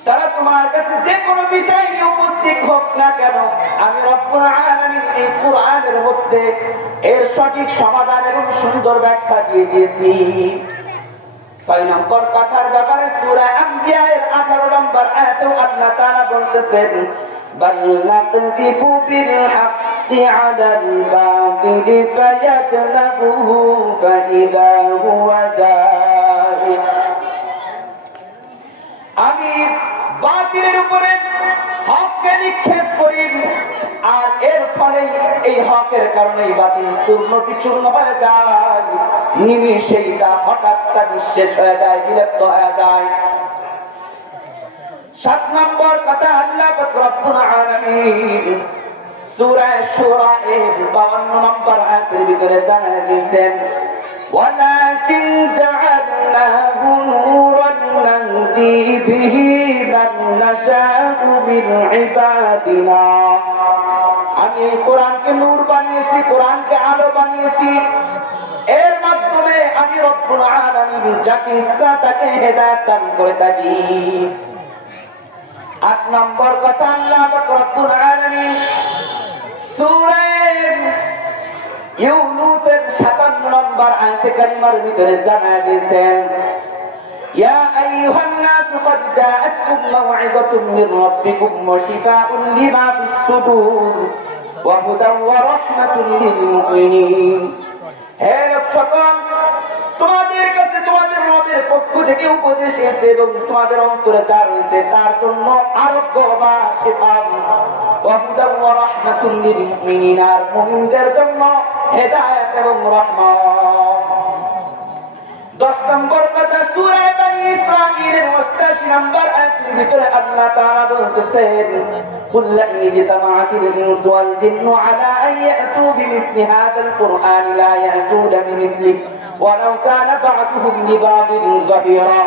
তারা তোমার কাছে যে কোনো বিষয় নিয়ে উপস্থিত হোক না কেন, আমি রব্বুল আলামিন এই কোরআনের মধ্যে এর সঠিক সমাধান এবং সুন্দর ব্যাখ্যা দিয়ে দিয়েছি। 6 নম্বর কথার ব্যাপারে সূরা আম্বিয়া এর 18 নম্বর আয়াতে আল্লাহ তাআলা বলতেছেন, বাল নাকযিফু বিল হাক্কি আলাল বাতিল ফায়াদলাবুহু ফাইদা হুয়া যাহিক। আমি বাতিলের উপরে হককে নিক্ষেপ করি, আর এর ফলে এই হকের কারণে বাতিল চূর্ণ বিচূর্ণ হয়ে যায়, নিমিষেই তা হঠাৎ তা নিঃশেষ হয়ে যায়, বিলুপ্ত হয়ে যায়। 7 নম্বর কথা আল্লাহ রাব্বুল আলামিন সূরা শুরা এর 52 নম্বর আয়াতের ভিতরে জানিয়ে দিয়েছেন, ওয়ালাকিন জাআলনাহু নূরান নাহদি বিহি মান নাশাউ মিন ইবাদিনা। আমি এই কোরআনকে নূর বানিয়েছি, কোরআনকে আলো বানিয়েছি, এর মাধ্যমে আমি রব্বুল আলামিন যাকে ইচ্ছা তাকে হেদায়েত দান করে থাকি। 8 নম্বর কথা আল্লাহ রব্বুল আলামিন সূরা ইউনূসের 57 নম্বর আয়াতে কারিমার ভিতরে জানিয়ে দিয়েছেন, ইয়া আইয়ুহান নাস ক্বাদ জাআতকুম মাউইযাতুম মির রাব্বিকুম ওয়া শিফাউন লিমা ফিস সুদূর ওয়া হুদান ওয়া রাহমাতুল লিল মুমিনিন। হে লোকসকল, তোমাদের কাছে তোমাদের রবের পক্ষ থেকে উপদেশ এসেছে এবং তোমাদের অন্তরে যা রয়েছে তার জন্য আরোগ্য বা শিফা, ওয়া হুদান ওয়া রাহমাতুল লিল মুমিনিন, আর মুমিনদের জন্য হেদায়েত এবং রহমত। 10 নম্বর কথা সূরা বনী ইসরাঈলের 88 নম্বর আয়াতের ভিতরে আল্লাহ তাআলা বলতেছেন, কুল লা ইজতামাআতিল ইনসু ওয়াল জিন্নু আলা আন ইয়াতু বিমিসলি হাযাল কুরআন লা ইয়াতুনা বিমিসলিহি ওয়ালাউ কানা বা'দুহুম লিবা'দিন যাহিরা।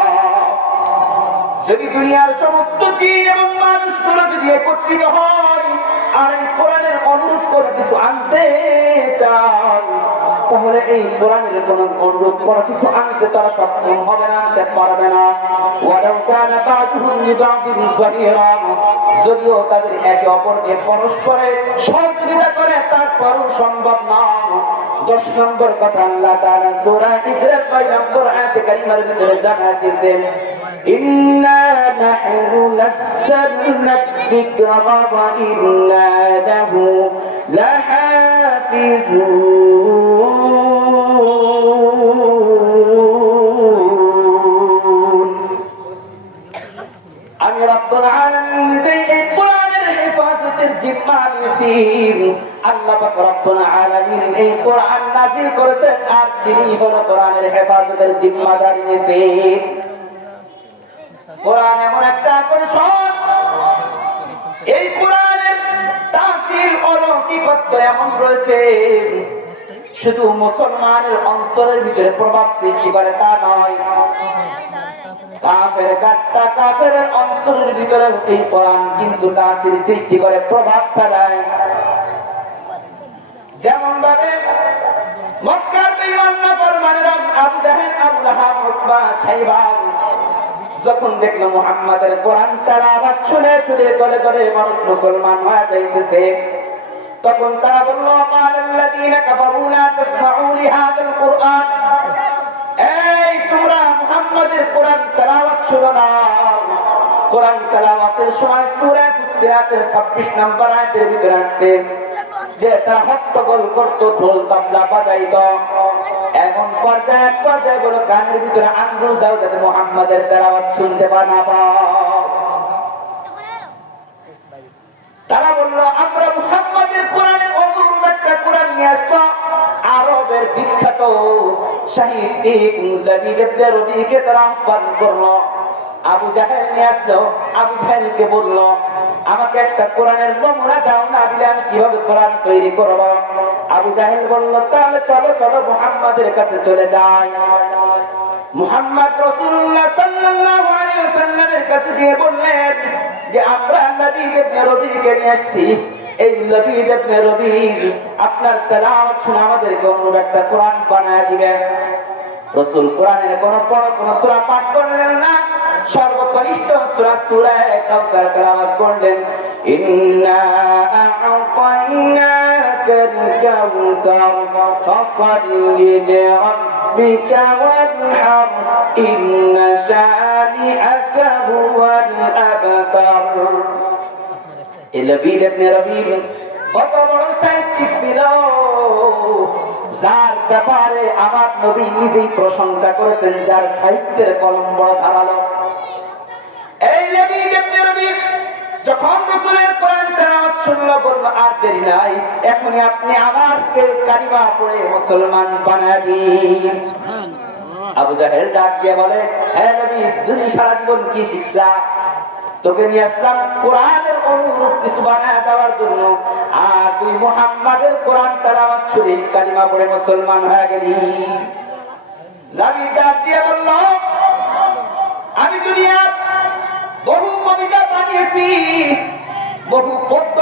যদি দুনিয়ার সমস্ত জিন এবং মানুষগুলো যদি একত্রিত হয় আর এই কোরআনের অনুরূপ করে কিছু আনতে চায়, তাহলে এই কোরআনের কোন অনুরূপ করে কিছু আনতে তারা সক্ষম হবে না, আনতে পারবে না। ওয়ালাউ কানা বা'দুহুম লিবা'দিন যাহিরা, যদিও তাদের একে অপরকে পরস্পরে সহযোগিতা করে তারপরও সম্ভব না। 10 নম্বর কথা আল্লাহ তাআলা সূরা হিজরের 5 নম্বর আয়াতে কারিমার ভিতরে জানিয়ে দিয়েছেন, ইন্না নাহনু নাযালনা যিকরা ওয়া ইন্না লাহু লাহাফিজুন। আমি রব্বুল আলামিন নিজেই এই কোরআনের হেফাজতের জিম্মা নিয়েছি। আল্লাহ পাক রব্বুল আলামিন এই কোরআন নাযিল করেছেন, আর তিনি হলো কোরআনের হেফাজতের জিম্মাদার নিয়েছেন। কোরআন এমন একটা আকর্ষণ, এই কোরআনের তাফসীর অলৌকিকত্ব এমন রয়েছে, শুধু মুসলমানের অন্তরের ভিতরে প্রভাব সৃষ্টি করে তা নয়, কাফের গাট্টা কাফের অন্তরের ভিতরে এই কোরআন কিন্তু তাফসীর সৃষ্টি করে, প্রভাব ফেলায়। যেমন ভাবে মক্কার বেঈমান নাফরমানেরা আবু জাহেল, আবু লাহাব, উতবা, শাইবা যখন দেখলো মুহাম্মাদের কোরআন তেলাওয়াত শুনে শুনে গলে গলে মানুষ মুসলমান হয়ে যাইতেছে, তখন তারা বলল, ক্বালাল্লাযীনা কাফারু লা তাসমাউ লিহাযাল কুরআন, এই তোমরা মুহাম্মাদের কোরআন তেলাওয়াত শোনো না। কোরআন তেলাওয়াতের সময় সূরা ফুসসিলাতের 26 নম্বর আয়াতের ভিতরে আসছে যে তারা হট্টগোল করত, ঢোল তাবলা বাজাইত, এমন পর্যায়ে বলো গানের ভিতরে আঙ্গুল দাও যাতে মুহাম্মাদের তেলাওয়াত শুনতে না পাও। তারা বলল আমরা মুহাম্মাদের কোরআনের অনুরূপ একটা কোরআন নিয়ে আসবো। আরবের বিখ্যাত সাহিত্যিক লাবিদ ইবনে রবিকে তারা আহ্বান করলো। আবু জাহেল নিয়ে আসলো। আবু জাহেলকে বলল আমাকে একটা কোরআনের নমুনা দাও, না দিলে আমি কিভাবে কোরআন তৈরি করব। আবু জাহেল বলল তাহলে চলো চলো মুহাম্মাদের কাছে চলে যাই। মুহাম্মদ রাসূলুল্লাহ সাল্লাল্লাহু আলাইহি ওয়াসাল্লামের কাছে গিয়ে বললেন যে আমরা লাবিদ ইবনে রবিকে নিয়ে আসছি। এই লাবিদ ইবনে রবি আপনার তেলাওয়াত শুনে আমাদেরকে অনুরূপ একটা কোরআন বানায় দিবেন। রাসূল কোরআনের কোন সূরা পাঠ করলেন না, সর্বকনিষ্ঠ সূরা কাউসার তেলাওয়াত করলেন। ইন্না আ'তাইনাকাল কাউসার ফাসাল্লি লিরাব্বিকা ওয়ানহার ইন্না শানিআকা হুয়াল আবতার। লাবিদ ইবনে রবি কত বড় সাহিত্যিক ছিল, যার ব্যাপারে আমার নবী নিজেই প্রশংসা করেছেন, যার সাহিত্যের কলম বড় ধারালো। এই লাবিদ ইবনে রবি যখন রাসূলের কোরআন তেলাওয়াত শুনলো বলল আর দেরি নাই, এখনই আপনি আমাকে কালিমা পড়ে মুসলমান বানায় দিন। আবু জাহেল ডাক দিয়ে বলে হে নবী, তুমি সারা জীবন কি শিখলা? তোকে নিয়ে আসলাম কোরআনের অনুরূপ কিছু বানায় দেওয়ার জন্য, আর তুই মুহাম্মাদের কোরআন তেলাওয়াত শুনে কালিমা পড়ে মুসলমান হয়ে গেলি। নবী ডাক দিয়ে বলল আমি দুনিয়ার বহু কবিতা বানিয়েছি, বহু পদ্য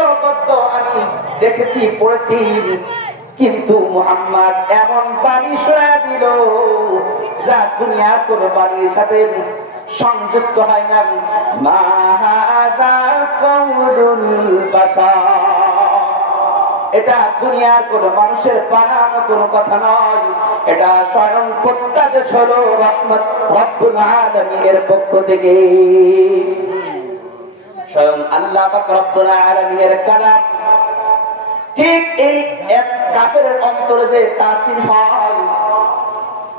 আমি দেখেছি পড়েছি, কিন্তু মুহাম্মদ এমন বাণী শোনা দিল যা দুনিয়ার কোন বাণীর সাথে সংযুক্ত হয় না। মা হাযা কাউলুল বাশার, এটা দুনিয়ার কোন মানুষের বানানো কোন কথা নয়, এটা স্বয়ং প্রত্যাদেশ হলো রহমত রব্বুল আলামিনের পক্ষ থেকে, স্বয়ং আল্লাহ পাক রব্বুল আলামিনের কালাম। ঠিক এই এক কাফেরের অন্তরে যে তাসির হয়,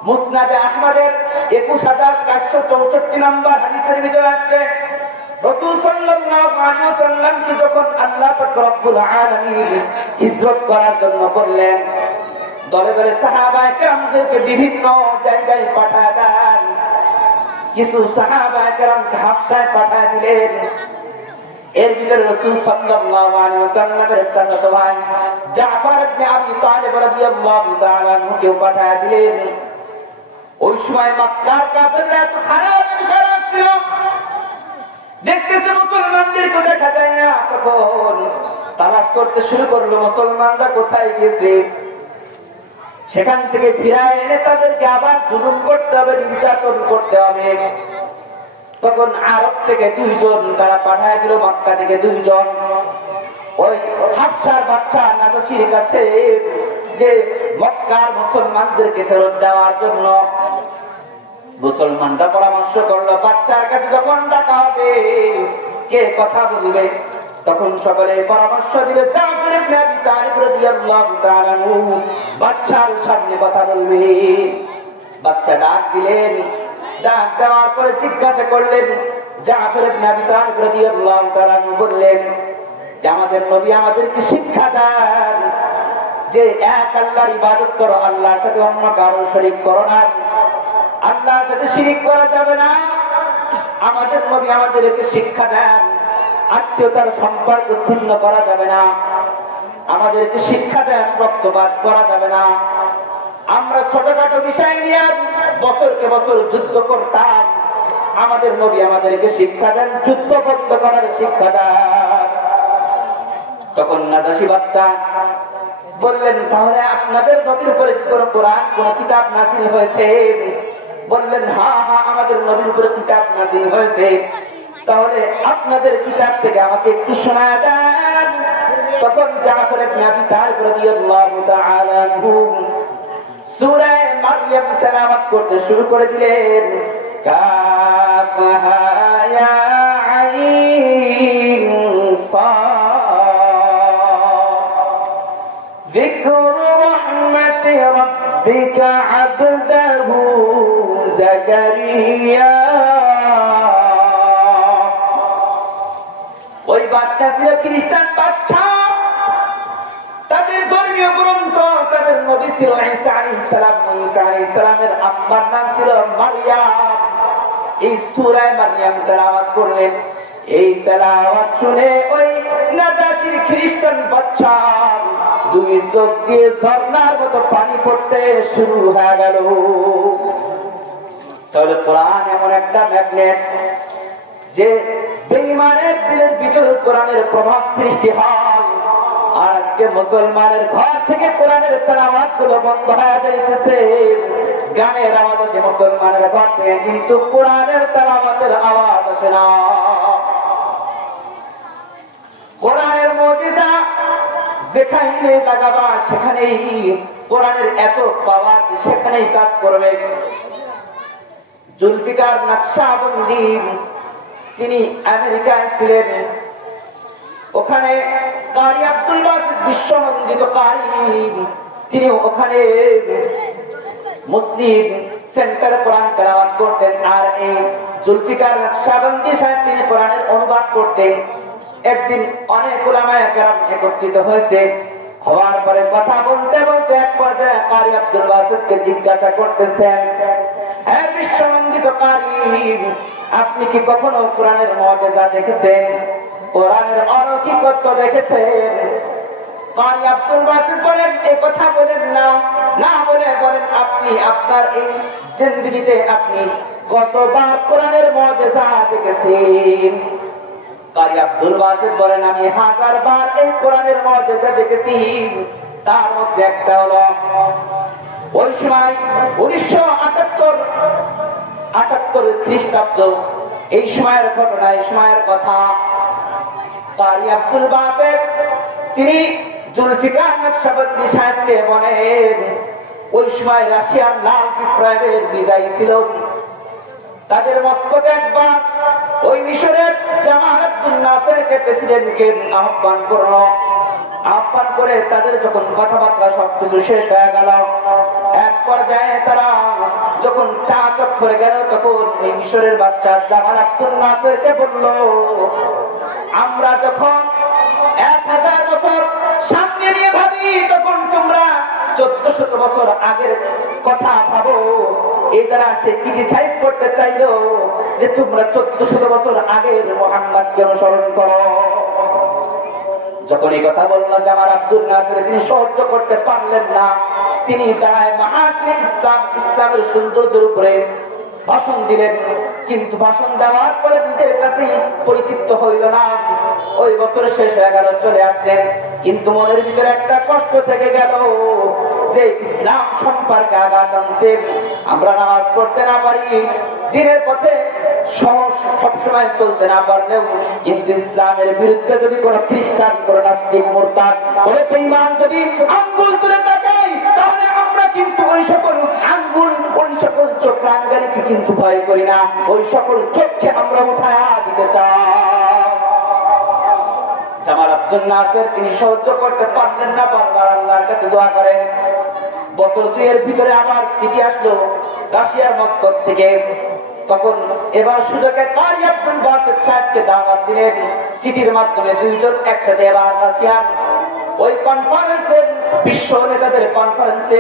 মুসনাদে আহমদের 21464 নম্বর হাদিসের ভিতরে আসছে রাসূল সাল্লাল্লাহু আলাইহি ওয়াসাল্লামকে যখন আল্লাহ পাক রব্বুল আলামিন হিজরত করার জন্য বললেন, দলে দলে সাহাবায়ে কেরামদেরকে বিভিন্ন জায়গায় পাঠায় দেন। কিছু সাহাবায়ে কেরামকে হাবশায় পাঠায় দিলেন। এর ভিতরে রাসূল সাল্লাল্লাহু আলাইহি ওয়াসাল্লামের চাচাতো ভাই জাফর ইবনে আবি তালিব রাদিয়াল্লাহু তাআলা আনহুকে পাঠায় দিলেন। ওই সময় মক্কার কাফেররা এত খারাপ ছিল, দেখতেছে মুসলমানদেরকে দেখা যায় না, তখন তালাশ করতে শুরু করলো মুসলমানরা কোথায় গেছে। সেখান থেকে ফিরায় এনে তাদেরকে আবার জুলুম করতে হবে, নির্যাতন করতে হবে। তখন আরব থেকে 2 জন তারা পাঠায় দিল, মক্কা থেকে 2 জন ওই হাফসার বাচ্চা নাজাশির কাছে, যে মক্কার মুসলমানদেরকে ফেরত দেওয়ার জন্য। মুসলমানরা পরামর্শ করলো বাচ্চার কাছে যখন ডাকা হবে কে কথা বলবে, তখন সকলে পরামর্শ দিল জাফর ইবনে আবি তালিব রাদিয়াল্লাহু তাআলা আনহু বাচ্চার সামনে কথা বলবে। বাচ্চা ডাক দিলেন, ডাক দেওয়ার পরে জিজ্ঞাসা করলেন, জাফর ইবনে আবি তালিব রাদিয়াল্লাহু তাআলা আনহু বললেন যে আমাদের নবী আমাদেরকে শিক্ষা দেন যে এক আল্লাহর ইবাদত করো, আল্লাহর সাথে অন্য কারো শরীক করো না, আল্লাহর সাথে শিরিক করা যাবে না। আমাদের নবী আমাদেরকে শিক্ষা দেন আত্মীয়তার সম্পর্ক ছিন্ন করা যাবে না, আমাদেরকে শিক্ষা দেন রক্তপাত করা যাবে না। আমরা ছোটখাটো বিষয় নিয়ে বছরকে বছর যুদ্ধ করতাম, আমাদের নবী আমাদেরকে শিক্ষা দেন যুদ্ধ বন্ধ করার শিক্ষা দেন। তখন নাজাশি বাচ্চা বললেন তাহলে আপনাদের নবীর উপরে কোন কোরআন কোন কিতাব নাযিল হয়েছে? বললেন হ্যাঁ হ্যাঁ আমাদের নবীর উপরে কিতাব নাযিল হয়েছে। তাহলে আপনাদের কিতাব থেকে আমাকে একটু শোনায় দেন। তখন জাফর ইবনে আবি তালিব রাদিয়াল্লাহু তাআলা আনহু সূরা মারইয়াম তেলাওয়াত করতে শুরু করে দিলেন। কাফ হা ইয়া আইন সাদ যিকরু রাহমাতি রাব্বিকা আবদাহু যাকারিয়া। ওই বাচ্চা ছিল খ্রিস্টান বাচ্চা, তাদের ধর্মীয় গ্রন্থ, তাদের নবী ছিল ঈসা আলাইহিস সালাম, ঈসা আলাইহিস সালামের আম্মার নাম ছিল মারইয়াম। এই সূরা মারইয়াম তেলাওয়াত করলেন। এই তেলাওয়াত শুনে ওই নাজাশির খ্রিস্টান বাচ্চা দুই চোখ দিয়ে ঝর্ণার মতো পানি পড়তে শুরু হয়ে গেল। তাহলে কোরআন এমন একটা ম্যাগনেট যে বেঈমানের দিলের ভিতরে কোরআনের প্রভাব সৃষ্টি হয়। আর আজকে মুসলমানের ঘর থেকে কোরআনের তেলাওয়াত গুলো বন্ধ হয়ে যাইতেছে। গানের আওয়াজ আসে মুসলমানের ঘর থেকে, কিন্তু কোরআনের তেলাওয়াতের আওয়াজ আসে না। কোরআনের মুজিজা যেখানে লাগাবা সেখানেই কোরআনের এত পাওয়ার, সেখানেই কাজ করবে। জুলফিকার নকশবন্দি তিনি আমেরিকায় ছিলেন। ওখানে কারি আব্দুল বাসিত বিশ্বনন্দিত কারি, তিনি ওখানে মুসলিম সেন্টারে কোরআন তেলাওয়াত করতেন। আর এই জুলফিকার নকশবন্দি সাহেব তিনি কোরআনের অনুবাদ করতেন। একদিন অনেক উলামায়ে কেরাম একত্রিত হয়েছে। হওয়ার পরে কথা বলতে বলতে এক পর্যায়ে কারি আব্দুল বাসিতকে জিজ্ঞাসা করতেছেন, হে বিশ্বনন্দিত কারি, আপনি কি কখনো কোরআনের মুজিজা দেখেছেন, কোরআনের অলৌকিকত্ব দেখেছেন? কারি আব্দুল বাসিত বলেন, এই কথা বলেন না, না বলে বলেন আপনি আপনার এই জিন্দেগিতে আপনি কতবার কোরআনের মুজিজা দেখেছেন? কারি আব্দুল বাসিত বলেন, আমি 1000 বার এই কোরআনের মুজিজা দেখেছি। তার মধ্যে একটা হলো ওই সময় 1978 খ্রিস্টাব্দ, এই সময়ের ঘটনা, এই সময়ের কথা। কারি আব্দুল বাসিত তিনি জুলফিকার নকশবন্দি সাহেবকে বলেন, ওই সময় রাশিয়ার লাল বিপ্লবের বিজয়ী ছিল। তাদের মস্কোতে একবার ওই মিশরের জামাল আব্দুল নাসেরকে প্রেসিডেন্টকে আহ্বান করলো। আহ্বান করে তাদের যখন কথাবার্তা সবকিছু শেষ হয়ে গেল, এক পর্যায়ে তারা যখন চা চক্করে গেল, তখন এই মিশরের বাচ্চা জামাল আব্দুল নাসেরকে বলল, আমরা যখন 1000 বছর সামনে নিয়ে ভাবি, তখন তোমরা 1400 বছর আগের কথা ভাবো। এই দ্বারা সে ক্রিটিসাইজ করতে চাইলো যে তোমরা 1400 বছর আগের মুহাম্মদকে অনুসরণ করো। যখন এই কথা বলল জামাল আব্দুল নাসের, তিনি সহ্য করতে পারলেন না। তিনি দাঁড়ায় মাহাসিনে ইসলাম, ইসলামের সৌন্দর্যের উপরে ভাষণ দিলেন। কিন্তু ভাষণ দেওয়ার পরে নিজের কাছে পরিতৃপ্ত হইল না। ওই বছর শেষ হয়ে গেল, চলে আসলেন, কিন্তু মনের ভিতরে একটা কষ্ট থেকে গেল যে ইসলাম সম্পর্কে আঘাত আনছে। আমরা নামাজ পড়তে না পারি, দিনের পথে সবসময় চলতে না পারলেও, কিন্তু ইসলামের বিরুদ্ধে যদি কোনো খ্রিস্টান, কোনো নাস্তিক, মুরতাদ, কোনো বেঈমান যদি আঙ্গুল তুলে তাকায়, তাহলে আমরা কিন্তু ওই সকল আঙ্গুল, ওই সকল চোখরাঙ্গারিকে কিন্তু ভয় করি না, ওই সকল চোখকে আমরা উঠায়া দিতে চাই। জামাল আব্দুল নাসের তিনি সহ্য করতে পারলেন না, বারবার আল্লাহর কাছে দোয়া করেন। বছর 2 এর ভিতরে আবার চিঠি আসলো রাশিয়ার মস্কো থেকে। তখন এবার সুযোগে কারি আব্দুল বাসিত সাহেবকে দাওয়াত দিলেন। চিঠির মাধ্যমে দুইজন একসাথে এবার রাশিয়ার ওই কনফারেন্সে, বিশ্ব নেতাদের কনফারেন্সে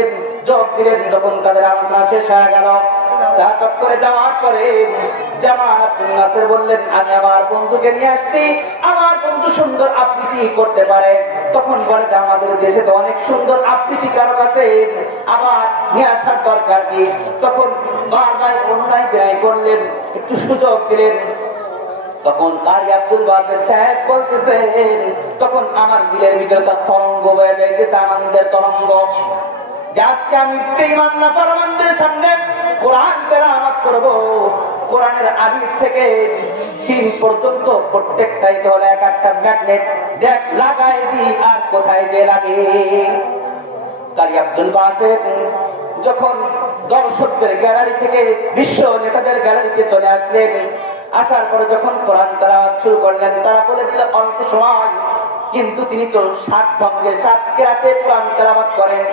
যোগ দিলেন। যখন তাদের আলোচনা শেষ হয়ে গেল, চা চক্করে যাওয়ার পরে জামাল আব্দুল নাসের বললেন, আমি আমার বন্ধুকে নিয়ে আসছি, আমার বন্ধু সুন্দর আবৃত্তি করতে পারে। তখন বলে যে আমাদের দেশে তো অনেক সুন্দর আবৃত্তিকারক আছে, আবার নিয়ে আসার দরকার কি? তখন বারবার অন্যায় ব্যয় করলেন, একটু সুযোগ দিলেন। তখন কারি আব্দুল বাসিত সাহেব বলতেছেন, তখন আমার দিলের ভিতরে তার তরঙ্গ বয়ে যাইতেছে, আনন্দের তরঙ্গ। আজকে আমি বেঈমান নাফরমানদের সামনে কোরআন তেলাওয়াত করব। কোরআনের আলিফ থেকে সিন পর্যন্ত প্রত্যেকটাই হলো এক একটা ম্যাগনেট। দেখ লাগাই দি আর কোথায় যে লাগে। কারি আব্দুল বাসিত যখন দর্শকদের গ্যালারি থেকে, বিশ্ব নেতাদের গ্যালারিতে চলে আসলেন, আসার পরে যখন কোরআন তেলাওয়াত শুরু করলেন, তারা বলে দিল অল্প সময়, কিন্তু তিনি তো 7 ভঙ্গে 7 কিরাতে কোরআন তেলাওয়াত করেন।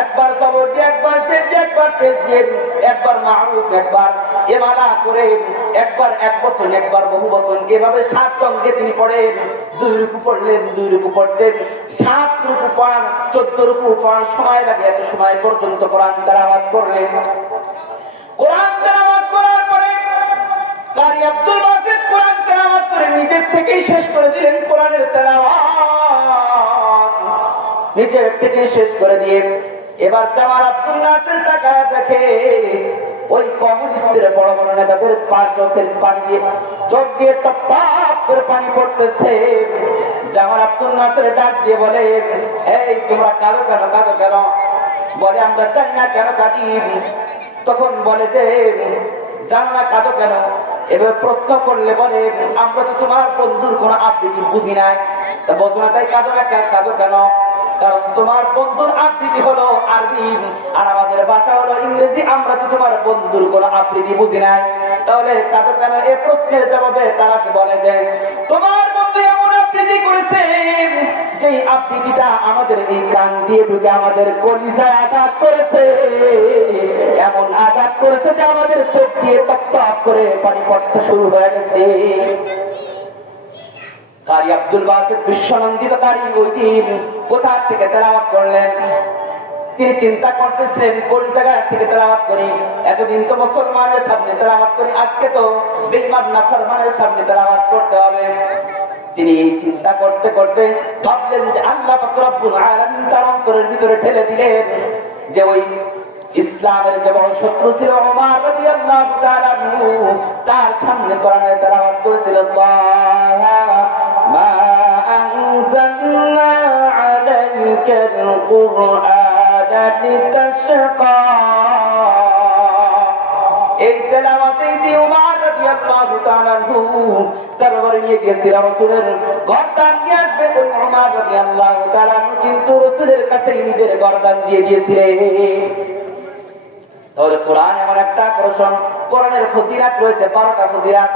একবার কবর দিয়ে, একবার জেদ দিয়ে, একবার একবার তেল দিয়ে, একবার মারুফ, একবার এমালা করে, একবার এক বছর, একবার বহু বছর, এভাবে 7 অঙ্কে তিনি পড়েন। 2 রুকু পড়লেন, 2 রুকু পড়তেন, 7 রুকু পড়ান, 14 রুকু পড়ার সময় লাগে, এত সময় পর্যন্ত কোরআন তেলাওয়াত করলেন। কোরআন তেলাওয়াত করার পরে কারি আব্দুল বাসিত কোরআন তেলাওয়াত করে নিজের থেকেই শেষ করে দিলেন। কোরআনের তেলাওয়াত নিজের থেকেই শেষ করে দিয়ে এবার জামাল আব্দুল নাসির তাকায় দেখে ওই কমিউনিস্টের বড় বড় নেতাদের চোখের পানি দিয়ে, চোখ দিয়ে টপ করে পানি পড়তেছে। জামাল আব্দুল নাসির ডাক দিয়ে বলে, এই তোমরা কাঁদো কেন, কাঁদো কেন? বলে আমরা জানি না কেন কাঁদি। তখন বলে যে জানো না কাঁদো কেন? এবার প্রশ্ন করলে বলে আমরা তো তোমার বন্ধুর কোন আবৃত্তি বুঝি নাই, তা বলছো না তাই কাঁদো না, কাঁদো কেন? কারণ তোমার বন্ধুর আবৃত্তি হলো আরবি আর আমাদের ভাষা হলো ইংরেজি, আমরা তো তোমার বন্ধুর কোন আবৃত্তি বুঝি নাই, তাহলে কাঁদো কেন? এই প্রশ্নের জবাবে তারা বলে যে তোমার বন্ধু এমন আবৃত্তি করেছে যে আবৃত্তিটা আমাদের এই কান দিয়ে ঢুকে আমাদের কলিজায় আঘাত করেছে, এমন আঘাত করেছে যে আমাদের চোখ দিয়ে টপ টপ করে পানি পড়তে শুরু হয়ে গেছে। কারি আব্দুল বাসিত বিশ্বনন্দিত কারি ওই দিন কোথা থেকে তেলাওয়াত করলেন? তিনি চিন্তা করতেছিলেন কোন জায়গা থেকে তেলাওয়াত করি। এতদিন তো মুসলমানের সামনে তেলাওয়াত করি, আজকে তো বেঈমান নাফরমানের সামনে তেলাওয়াত করতে হবে। তিনি এই চিন্তা করতে করতে ভাবলেন যে আল্লাহ পাক রব্বুল আলামিন তার অন্তরের ভিতরে ঠেলে দিলেন যে ওই ইসলামের যে বড় শত্রু ছিল ওমর রাদিয়াল্লাহু তাআলা আনহু, তার সামনে কোরআনের তেলাওয়াত করেছিলেন। মা আনজালনা আলাইকাল কুরআনা লিতাশকা। এই তেলাওয়াতেই যে ওমর রাদিয়াল্লাহু তাআলা আনহু তরবারি নিয়ে গিয়েছিল রাসূলের গর্দান নিয়ে আসবে, ওই ওমর রাদিয়াল্লাহু তাআলা আনহু কিন্তু রাসূলের কাছে নিজের গর্দান দিয়ে দিয়েছিলেন। তাহলে কোরআন এমন একটা আকর্ষণ, কোরআনের ফজিলাত রয়েছে 12টা ফজিলাত।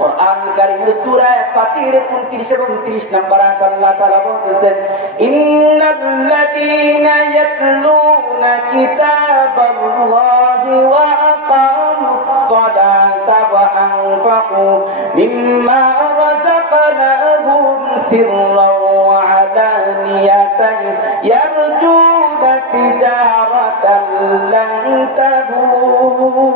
কোরআনুল কারীমের সূরা ফাতিরের 29 এবং 30 নম্বর আয়াত আল্লাহ তাআলা বলতেছেন, ইন্নাল্লাযীনা ইয়াতলুনা কিতাবাল্লাহি ওয়া আকামুস সালাতা ওয়া আনফাকু মিম্মা রাযাকনাহুম সিররাও ওয়া আলানিয়াতান ইয়ারজুনা তিজারাতান লান তাবুর।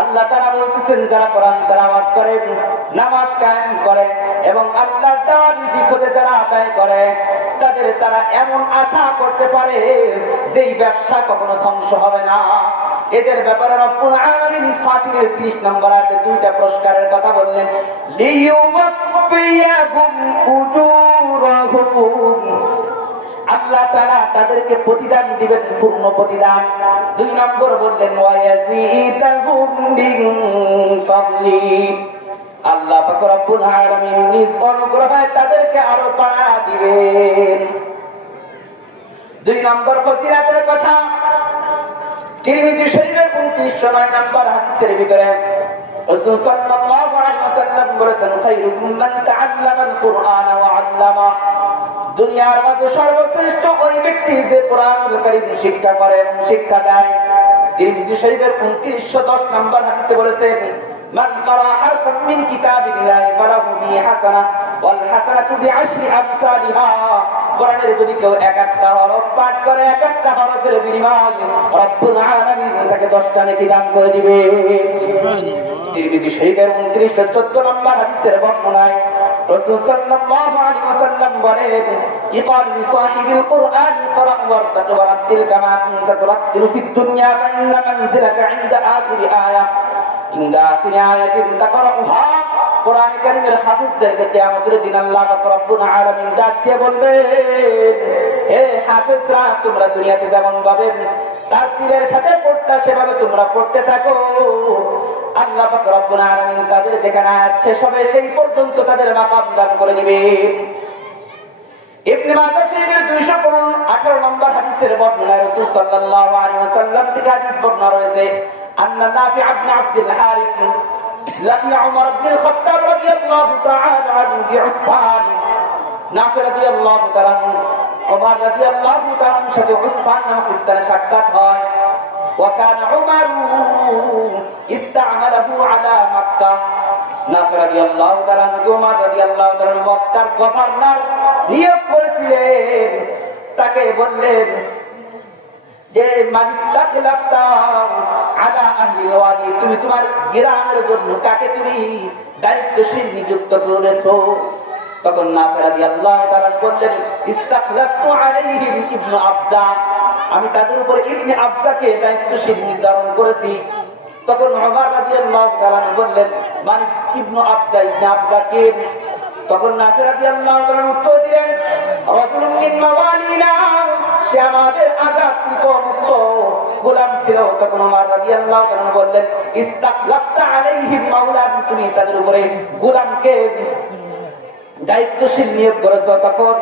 আল্লাহ তাআলা বলতেছেন যারা কোরআন তেলাওয়াত করে, নামাজ কায়েম করে এবং আল্লাহর দেওয়া রিজিক হতে যারা আদায় করে, তাদের তারা এমন আশা করতে পারে যে এই ব্যবসা কখনো ধ্বংস হবে না। এদের ব্যাপারে রব্বুল আলামিন ফাতিরের 30 নম্বর আয়াতে 2টা পুরস্কারের কথা বললেন, লিইউওয়াফিয়াহুম উজুরাহুম। আল্লাহ তাআলা তাদেরকে প্রতিদান দিবেন, পূর্ণ প্রতিদান। 2 নম্বর বললেন ওয়ায়াজিদাহুম মিন ফাদলি। আল্লাহ পাক রব্বুল আলামিন নিজ অনুগ্রহে তাদেরকে আরো বাড়া দিবেন। 2 নম্বর ফজিলাতের কথা তিরমিজি শরীফের 29 নম্বর হাদিসের ভিতরে রাসূল সাল্লাল্লাহু আলাইহি ওয়াসাল্লাম বলেছেন, খায়রুকুম মান তাআল্লামাল কুরআনা ওয়া আল্লামা। দুনিয়ার মাঝে সর্বশ্রেষ্ঠ ওই ব্যক্তি যে কোরআনুল কারীম শিক্ষা করে এবং শিক্ষা দেয়। তিরমিজি শরীফের 2910 নম্বর হাদিসে বলেছেন, মান ক্বারা হারফান মিন কিতাবিল্লাহি ফালাহু বিহি হাসানাহ ওয়াল হাসানাতু বিআশরি আমসালিহা। কোরআনের যদি কেউ এক একটা হরফ পাঠ করে, এক একটা হরফের বিনিময়ে রব্বুল আলামিন তাকে 10টা নেকি দান করে দিবে। তিরমিজি শরীফের 2914 নম্বর হাদিসের বর্ণনায় রাসূল সাল্লাল্লাহু আলাইহি ওয়াসাল্লাম বলেন, ইকাল লিসাহিবিল কুরআন ইকরা ওয়ারতাকি ওয়ারাতিল কামা কুনতা তুরাতিলু ফিদ দুনিয়া ফা ইন্না মানজিলাকা ইনদা আখিরি আয়া, ইনদা আখিরি আয়াতিন তাকরাউহা। কোরআন কারীমের হাফেজদেরকে কিয়ামতের দিন আল্লাহ পাক রব্বুল আলামিন ডাক দিয়ে বলবেন, হে হাফেজরা, তোমরা দুনিয়াতে যেমন ভাবে তারতিলের সাথে পড়তা সেভাবে তোমরা পড়তে থাকো। আল্লাহ পাক রব্বুল আলামিন তাদের যেখানে আয়াত শেষ হবে সেই পর্যন্ত তাদের মাকাম দান করে দিবে। ইবনে মাজাহ শরীফের 218 নম্বর হাদিসের বর্ণনায় রাসূল সাল্লাল্লাহু আলাইহি ওয়াসাল্লাম থেকে হাদিস বর্ণনা রয়েছে, আন্না নাফি ইবনে আব্দুল হারিস লাকি উমর ইবনে খাত্তাব রাদিয়াল্লাহু তাআলা আনহু বিউসফান। নাফি রাদিয়াল্লাহু তাআলা ওমর রাদিয়াল্লাহু তাআলার সাথে উসমান নামক স্থানে সাক্ষাৎ হয়। وكان عمر استعمله على مكة নাফি রাদিয়াল্লাহু তাআলা উমর রাদিয়াল্লাহু তাআলা মক্কার গভর্নর নিয়োগ করেছিলেন। তাকে বললেন যে মানিস্তাখলাফতা আলা আহলিল ওয়াদি, তুমি তোমার গ্রামের জন্য কাকে তুমি দায়িত্বশীল নিযুক্ত করেছো? তখন নাফি রাদিয়াল্লাহু তাআলা বললেন ইস্তাখলাফতু আলাইহিম ইবনে আবজা, আমি তাদের উপর ইবনে আবজাকে দায়িত্বশীল নির্ধারণ করেছি। তখন ওমর রাদিয়াল্লাহু তাআলা বললেন মানে ইবনে আবজা কে? তখন নাফি রাদিয়াল্লাহু তাআলা উত্তর দিলেন রাজুলুন মিন মাওয়ালিনা, সে আমাদের আজাদকৃত মুক্ত গোলাম ছিল। তখন ওমর রাদিয়াল্লাহু তাআলা বললেন ইস্তাখলাফতা আলাইহিম মাওলান, তুমি তাদের উপরে গোলামকে দায়িত্বশীল নিয়োগ করেছো। তখন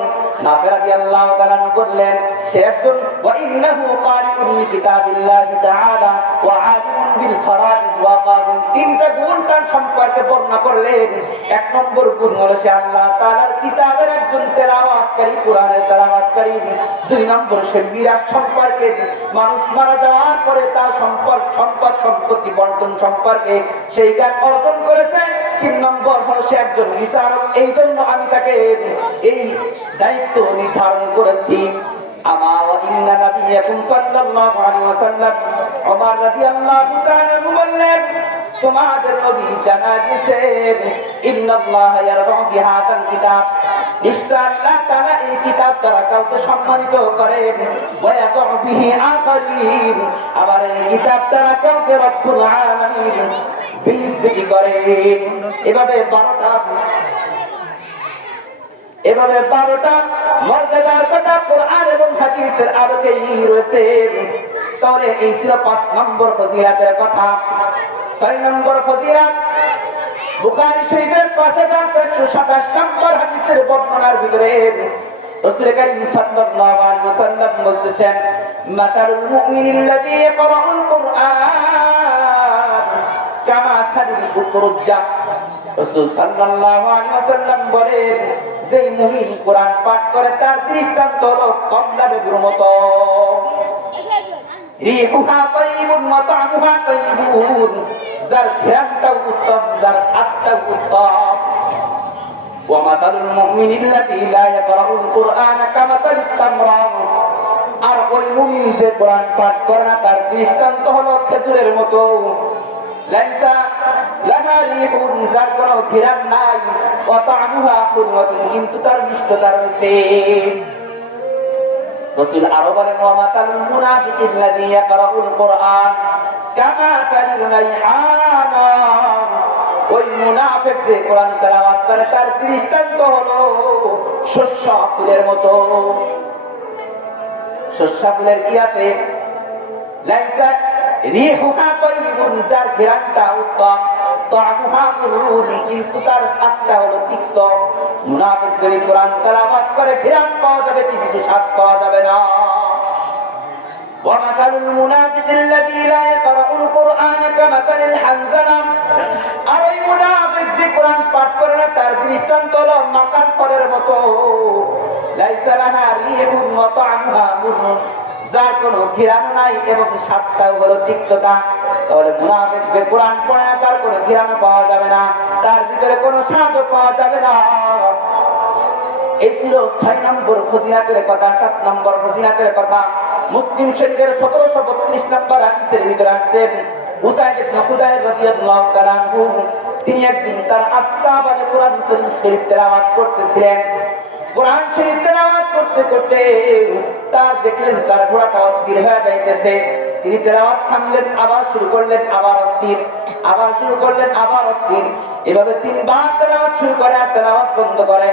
নাফি রাদিয়াল্লাহু তাআলা বললেন সে একজন ওয়া ইন্নাহু কারিউন লিকিতাবিল্লাহি তাআলা ওয়া আলিমুন বিল ফারাইজ ওয়া কাযিন, তিনটা গুণ তার সম্পর্কে বর্ণনা করলেন। এক নম্বর গুণ হলো সে আল্লাহ তাআলার কিতাবের একজন তেলাওয়াতকারী, কোরআনের তেলাওয়াতকারী। দুই নম্বর সে মিরাস সম্পর্কে, মানুষ মারা যাওয়ার পরে তার সম্পত্তি বন্টন সম্পর্কে সেই জ্ঞান অর্জন করেছে। তিন নম্বর হলো সে একজন বিচারক, এই জন্য আমি তাকে এই দায়িত্ব নির্ধারণ করেছি। আমার ইন্না নবিয়াকুম সাল্লাল্লাহু আলাইহি ওয়াসাল্লাম, ওমর রাদিয়াল্লাহু তাআলা বললেন তোমাদের নবী জানান দিয়েছেন ইন্নাল্লাহা ইয়ারফাউ বিহাদাল কিতাব, নিশ্চয় আল্লাহ তাআলা এই কিতাব দ্বারা কাউকে সম্মানিত করেন, ওয়া ইয়াদউ বিহি আখারিন, আবার এই কিতাব দ্বারা কাউকে রব্বুল আলামিন বেইজ্জতি করেন। এভাবে 12টা মর্যাদার কথা কোরআন এবং হাদিসের আলোকেই রয়েছে। তাহলে এই ছিল 5 নম্বর ফজিলাতের কথা। 6 নম্বর ফজিলাত বুখারী শরীফের 5427 নম্বর হাদিসের বর্ণনার ভিতরে রাসূল করিম সাল্লাল্লাহু আলাইহি ওয়াসাল্লাম বলতেছেন মাতালুল মুমিনিল্লাযী ইয়াকরাউল কুরআন কামাথালিল বুকরুজ্জা, রাসূল সাল্লাল্লাহু আলাইহি ওয়াসাল্লাম বলেন যে মুমিন কোরআন পাঠ করে তার দৃষ্টান্ত হলো কমলা লেবুর মতো, রিহুহা তাইয়িবুন ওয়া তা'মুহা তাইয়িবুন, যার ঘ্রাণটাও উত্তম, যার স্বাদটাও উত্তম। ওয়া মাতালুল মুমিনিল্লাযী লা ইয়াকরাউল কুরআনা কামাতালিত তামরা, আর ওই মুমিন যে কোরআন পাঠ করে না তার দৃষ্টান্ত হলো খেজুরের মতো, লাইসা লাহা রিহুন, যার কোনো ঘ্রাণ নাই, ওয়া তা'মুহা হুলওয়াতুন, কিন্তু তার মিষ্টতা রয়েছে। রাসূল আরো বলেন ওয়া মাতালুল মুনাফিকিল্লাযী ইয়াকরাউল কুরআন কামাতালির রাইহানা, ওই মুনাফিক যে কোরআন তেলাওয়াত করে তার দৃষ্টান্ত হলো শস্য ফুলের মতো। শস্য ফুলের কি আছে? লাইসা রিহুহা তাইয়িবুন, যার ঘ্রাণটা উত্তম, তা'মুহা মুরুন, কিন্তু তার স্বাদটা হলো তিক্ত। মুনাফিক যদি কোরআন তেলাওয়াত করে ঘ্রাণ পাওয়া যাবে কিন্তু স্বাদ পাওয়া যাবে না। ওয়া মাতালুল মুনাফিকিল্লাযী লা ইয়াকরাউল কুরআনা কামাতালিল হানজালা, আর ওই মুনাফিক যে কোরআন পাঠ করে না তার দৃষ্টান্ত হলো মাকান ফলের মতো, লাইসা লাহা রিহুন ওয়া তা'মুহা মুরুন, যার কোনো ঘ্রাণ নাই এবং স্বাদটাও হলো তিক্ততা। তাহলে মুনাফিক যে কোরআন পড়ে না তার কোনো ঘ্রাণ পাওয়া যাবে না, তার ভিতরে কোনো স্বাদও পাওয়া যাবে না। এই ছিল 6 নম্বর ফজিলাতের কথা। 7 নম্বর ফজিলাতের কথা মুসলিম শরীফের 1732 নম্বর হাদিসের ভিতরে আসছে উসাইদ ইবনে খুদাইর রাদিয়াল্লাহু তাআলা আনহু, তিনি একদিন তার আস্তাবাদে কোরআন শরীফ তেলাওয়াত করতেছিলেন। কোরআন শরীফ তেলাওয়াত করতে করতে তার দেখলেন তার ঘোড়াটা অস্থির হয়ে যাইতেছে। তিনি তেলাওয়াত থামলেন, আবার শুরু করলেন, আবার অস্থির, আবার শুরু করলেন, আবার অস্থির। এভাবে 3 বার তেলাওয়াত শুরু করে আর তেলাওয়াত বন্ধ করে।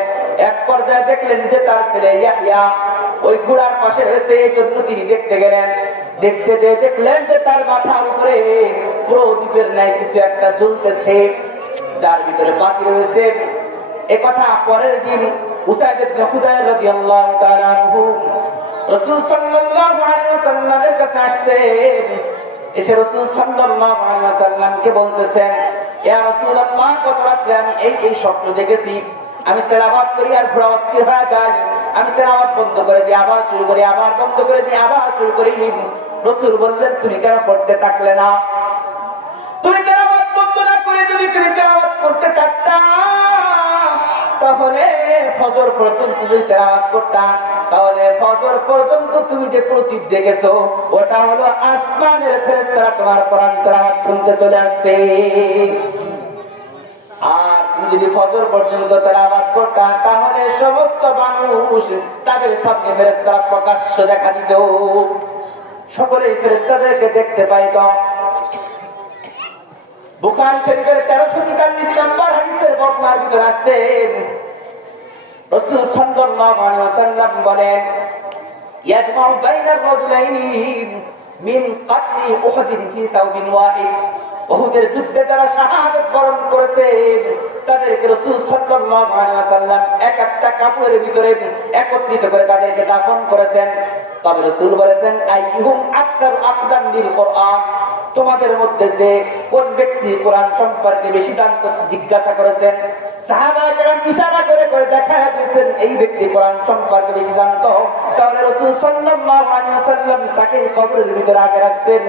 এক পর্যায়ে দেখলেন যে তার ছেলে ইয়াহইয়া ওই ঘোড়ার পাশে রয়েছে, এই জন্য তিনি দেখতে গেলেন। দেখতে যেয়ে দেখলেন যে তার মাথার উপরে প্রদীপের ন্যায় কিছু একটা জ্বলতেছে, যার ভিতরে বাতি রয়েছে। একথা পরের দিন উসাইদ ইবনে খুদাইর রাদিয়াল্লাহু তাআলা আনহু রাসূল সাল্লাল্লাহু আলাইহি ওয়াসাল্লামের কাছে আসছেন। এসে রাসূল সাল্লাল্লাহু আলাইহি ওয়াসাল্লামকে বলতেছেন ইয়া রাসূলুল্লাহ, গত রাতে আমি এই স্বপ্ন দেখেছি, আমি তেলাওয়াত করি আর ঘোড়া অস্থির হয়ে যায়, আমি তেলাওয়াত বন্ধ করে দিই, আবার শুরু করি, আবার বন্ধ করে দিই, আবার শুরু করি। রাসূল বললেন, তুমি কেন পড়তে থাকলে না? তুমি তেলাওয়াত বন্ধ না করে যদি তুমি তেলাওয়াত করতে থাকতা, তাহলে ফজর পর্যন্ত যদি তেলাওয়াত করতা, তাহলে ফজর পর্যন্ত তুমি যে প্রতীক দেখেছো, ওটা হলো আসমানের ফেরেশতারা তোমার কোরআন তেলাওয়াত শুনতে চলে আসছে। আর তুমি যদি ফজর পর্যন্ত তেলাওয়াত করতা, তাহলে সমস্ত মানুষ তাদের সামনে ফেরেশতারা প্রকাশ্য দেখা দিত, সকলেই ফেরেশতাদেরকে দেখতে পাইত। বুখারী শরীফের 1343 নম্বর হাদিসের বর্ণনার ভিতরে আছে, রাসূল সাল্লাল্লাহু আলাইহি ওয়াসাল্লাম বলেন, ইয়াজমাউ বাইনার রাজুলাইনি মিন কাতলি উহুদিন ফি তাওবিন ওয়াহিদ। উহুদের যুদ্ধে যারা শাহাদাত বরণ করেছে, তাদেরকে রাসূল সাল্লাল্লাহু আলাইহি ওয়াসাল্লাম এক একটা কাপড়ের ভিতরে একত্রিত করে তাদেরকে দাফন করেছেন। তবে রাসূল বলেছেন, আইয়ুহুম আকতারু আকদাম বিল কুরআন, তোমাদের মধ্যে যে কোন ব্যক্তি কোরআন সম্পর্কে বেশি জানতো জিজ্ঞাসা করেছেন। সাহাবায়ে কেরাম ইশারা করে করে দেখায় দিয়েছেন এই ব্যক্তি কোরআন সম্পর্কে বেশি জানতো। তাহলে রাসূল সাল্লাল্লাহু আলাইহি ওয়াসাল্লাম তাকে কবরের ভিতরে আগে রাখছেন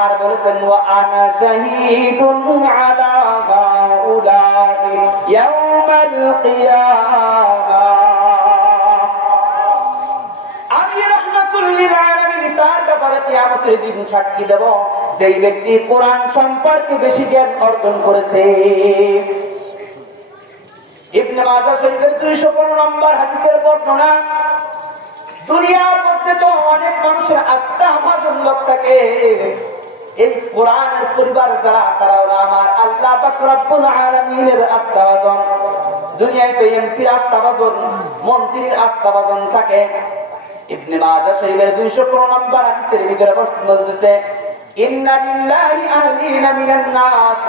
আর বলেছেন, ওয়া আনা শাহীদুন আলা হাউলাই ইয়াউমাল কিয়ামাহ, আমি রাহমাতুল লিল আলামিন তার ব্যাপারে কিয়ামতের দিন সাক্ষী দেব যেই ব্যক্তি কোরআন সম্পর্কে বেশি জ্ঞান অর্জন করেছে। ইবনে মাজাহ শরীফের 215 নম্বর হাদিসের বর্ণনা, দুনিয়ার মধ্যে তো অনেক মানুষের আস্থা ভাজন লোক থাকে, এই কোরআনের পরিবার যারা, তারা হলো আমার আল্লাহ পাক রব্বুল আলামিনের আস্থা ভাজন। দুনিয়ায় তো এমপির আস্থা ভাজন, মন্ত্রীর আস্থা ভাজন থাকে। ইবনে মাজাহ শরীফের 215 নম্বর হাদিসের ভিতরে বলতেছে, ইন্না লিল্লাহি আহলিনা মিনান নাস,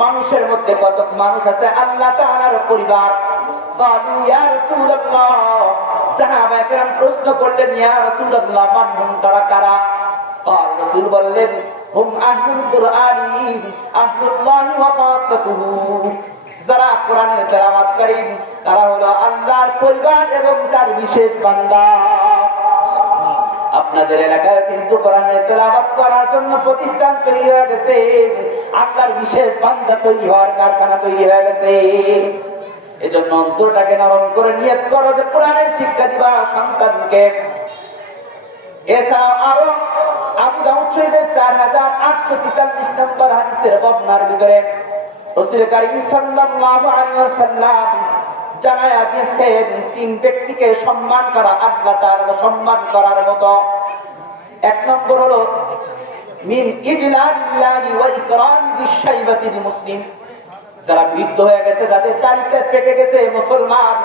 মানুষের মধ্যে কত মানুষ আছে আল্লাহ তাআলার পরিবার। ক্বালু ইয়া রাসূলুল্লাহ, সাহাবায়ে কেরাম প্রশ্ন করলেন, ইয়া রাসূলুল্লাহ মান তারা কারা? আর রাসূল বললেন, হুম আহলুল কুরআনি আহলুল্লাহ ওয়া খাসাতুহু, যারা কোরআনের তেলাওয়াতকারী তারা হলো আল্লাহর পরিবার এবং তার বিশেষ বান্দা। আপনাদের এলাকায় কিন্তু কোরআনের তেলাওয়াত করার জন্য প্রতিষ্ঠান তৈরি হয়ে গেছে, আল্লাহর বিশেষ বান্দা তৈরি হওয়ার কারখানা তৈরি হয়ে গেছে। এজন্য অন্তরটাকে নরম করে নিয়ত করো যে কোরআনের শিক্ষা দিবা সন্তানকে। এছাড়াও আরো আবু দাউদ শরীফের 4843 নম্বর হাদিসের বর্ণনার ভিতরে রাসূল কারীম সাল্লাল্লাহু আলাইহি ওয়াসাল্লাম জানায়া দিয়েছেন, তিন ব্যক্তিকে সম্মান করা আল্লাহ তাআলা সম্মান করার মতো। এক নম্বর হলো মিন ইজলালিল্লাহি ওয়া ইকরামি বিশাইবাতিল মুসলিম, যারা বৃদ্ধ হয়ে গেছে, যাদের তারিখে পেকে গেছে মুসলমান,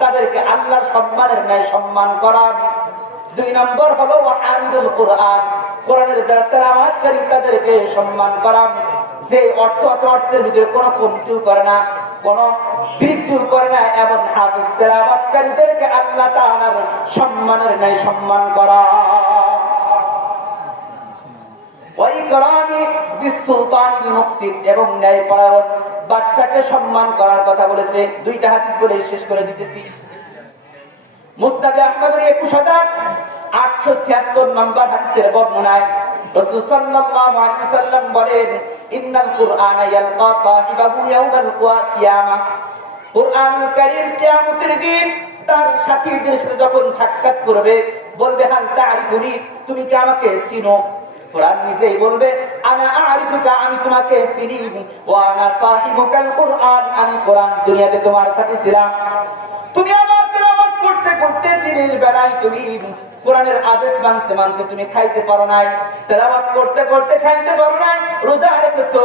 তাদেরকে আল্লাহর সম্মানের ন্যায় সম্মান করা। দুই নম্বর হলো হামিদুল কুরআন, কোরআনের যারা তেলাওয়াতকারী তাদেরকে সম্মান করা, যে অর্থ আছে অর্থের ভিতরে কোনো কমতিও করে না, কোনো বৃদ্ধিও করে না, এবং হাফেজ তেলাওয়াতকারীদেরকে আল্লাহ তাআলার সম্মানের ন্যায় সম্মান করা। ওই কোরআনে যে সুলতানুল মুকসিত এবং ন্যায়পরায়ণ বাদশাকে সম্মান করার কথা বলেছে। দুইটা হাদিস বলে শেষ করে দিতেছি। মুসনাদে আহমদের 21876 নম্বর হাদিসের বর্ণনায় রাসূল সাল্লাল্লাহু আলাইহি ওয়াসাল্লাম বলেন, ইন্নাল কুরআনা ইয়ালকা সাহিবাহু ইয়াওমাল কিয়ামাহ, কুরআনুল কারীম কিয়ামতের দিন তার সাথীদের সাথে যখন সাক্ষাৎ করবে, বলবে, হাল তা'রিফুনি, তুমি কি আমাকে চিনো? কোরআন নিজেই বলবে, আনা আ'রিফুকা, আমি তোমাকে চিনি, ওয়া আনা সাহিবুকাল কুরআন, আমি কোরআন দুনিয়াতে তোমার সাথে ছিলাম। তুমি আমার তেলাওয়াত করতে করতে দিনের বেলায় তুমি কোরআনের আদেশ মানতে মানতে তুমি খাইতে পারো নাই, তেলাওয়াত করতে করতে খাইতে পারো নাই, রোজা রেখেছো,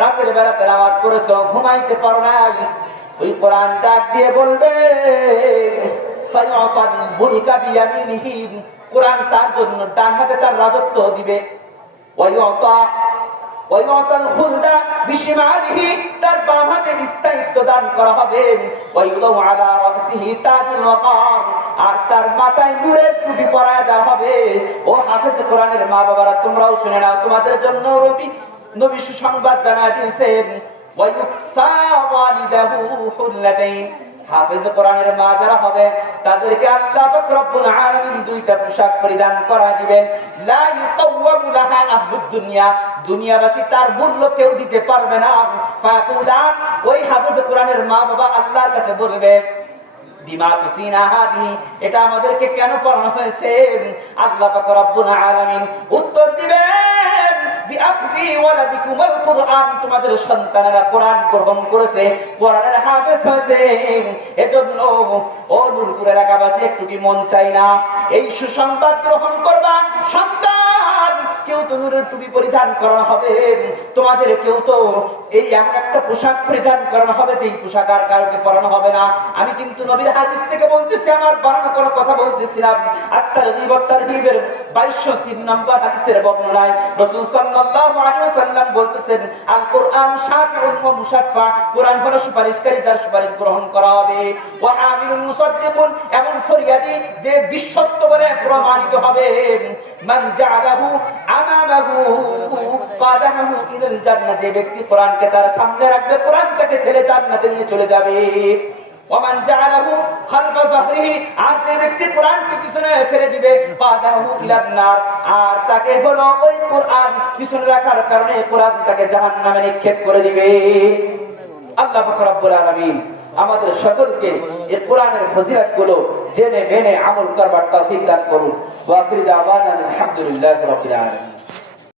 রাতের বেলা তেলাওয়াত করেছো, ঘুমাইতে পারো নাই। ওই কোরআন ডাক দিয়ে বলবে, ফায়াতাল মুলকা বিয়ামিনিহি, কোরআন তার জন্য ডান হাতে তার রাজত্ব দিবে। ওয়ায়ুতাল খুলদা বিশিমালিহি, তার বাম হাতে স্থায়িত্ব দান করা হবে। ওয়ায়ুদাউ আলা রাসিহি তাজুল ওয়াকার, আর তার মাথায় নূরের টুপি পরায়া দেওয়া হবে। ও হাফেজ কোরআনের মা বাবারা, তোমরাও শুনে নাও, তোমাদের জন্য নবী সুসংবাদ জানায় দিয়েছেন, ওয়ায়ুকসা ওয়ালিদাহু হুল্লাতাইন, হাফেজ কোরআনের মা যারা হবে তাদেরকে আল্লাহ পাক রব্বুল আলামিন দুইটা পোশাক পরিধান করা দিবেন। লা ইউকাওয়ামু লাহা আহলুদ দুনিয়া, দুনিয়াবাসী তার মূল্য কেউ দিতে পারবে না। ফাকুলান, ওই হাফেজ কোরআনের মা বাবা আল্লাহর কাছে বলবে বিমা কুসিনা হাদি, এটা আমাদেরকে কেন পড়ানো হয়েছে? আল্লাহ পাক রব্বুল আলামিন উত্তর দিবেন বিআখদি ওয়ালাদিকুমুল কুরআন, তোমাদের সন্তানেরা কোরআন গ্রহণ করেছে, কোরআনের হাফেজ হয়েছে, এজন্য ও নূরপুর এলাকাবাসী একটু কি মন চাই না এই সুসংবাদ গ্রহণ করবা? সন্তান, কেউ তো নূরের টুপি পরিধান করানো হবে, তোমাদের কেউ তো এই এমন একটা পোশাক পরিধান করানো হবে যে পোশাক আর কাউকে পরানো হবে না। আমি কিন্তু নবীর হাদিস থেকে বলতেছি, আমার বানানো কোনো কথা বলতেছিলাম। আত-তারগীব ওয়াত-তারহীবের 2203 নম্বর হাদিসের বর্ণনায় রাসূল সাল্লাল্লাহু আলাইহি ওয়াসাল্লাম বলতেছেন, আল কোরআন শাফিউন ওয়া মুশাফফা, কোরআন হলো সুপারিশকারী, যার সুপারিশ গ্রহণ করা হবে। ওয়া আমিরুন মুসাদ্দিকুন, এমন ফরিয়াদি যে বিশ্বস্ত বলে প্রমাণিত হবে। মান জাআলাহু আমামাহু কাদাহু ইলাল জান্নাহ, যে ব্যক্তি কোরআনকে তার সামনে রাখবে, কোরআন তাকে ঠেলে জান্নাতে নিয়ে চলে যাবে। ওমান জাআলাহু খালফা যাহরিহি, আর যে ব্যক্তি কোরআনকে পিছনে ফেলে দিবে, কাদাহু ইলান নার, আর তাকে হলো ওই কোরআন পিছনে রাখার কারণে কোরআন তাকে জাহান্নামে নিক্ষেপ করে দিবে। আল্লাহ পাক রব্বুল আলামিন আমাদের সকলকে এই কোরআনের ফজিলতগুলো জেনে মেনে আমল করবার তৌফিক দান করুন। ওয়া আখিরু দাওয়ানা আলহামদুলিল্লাহি রাব্বিল আলামিন।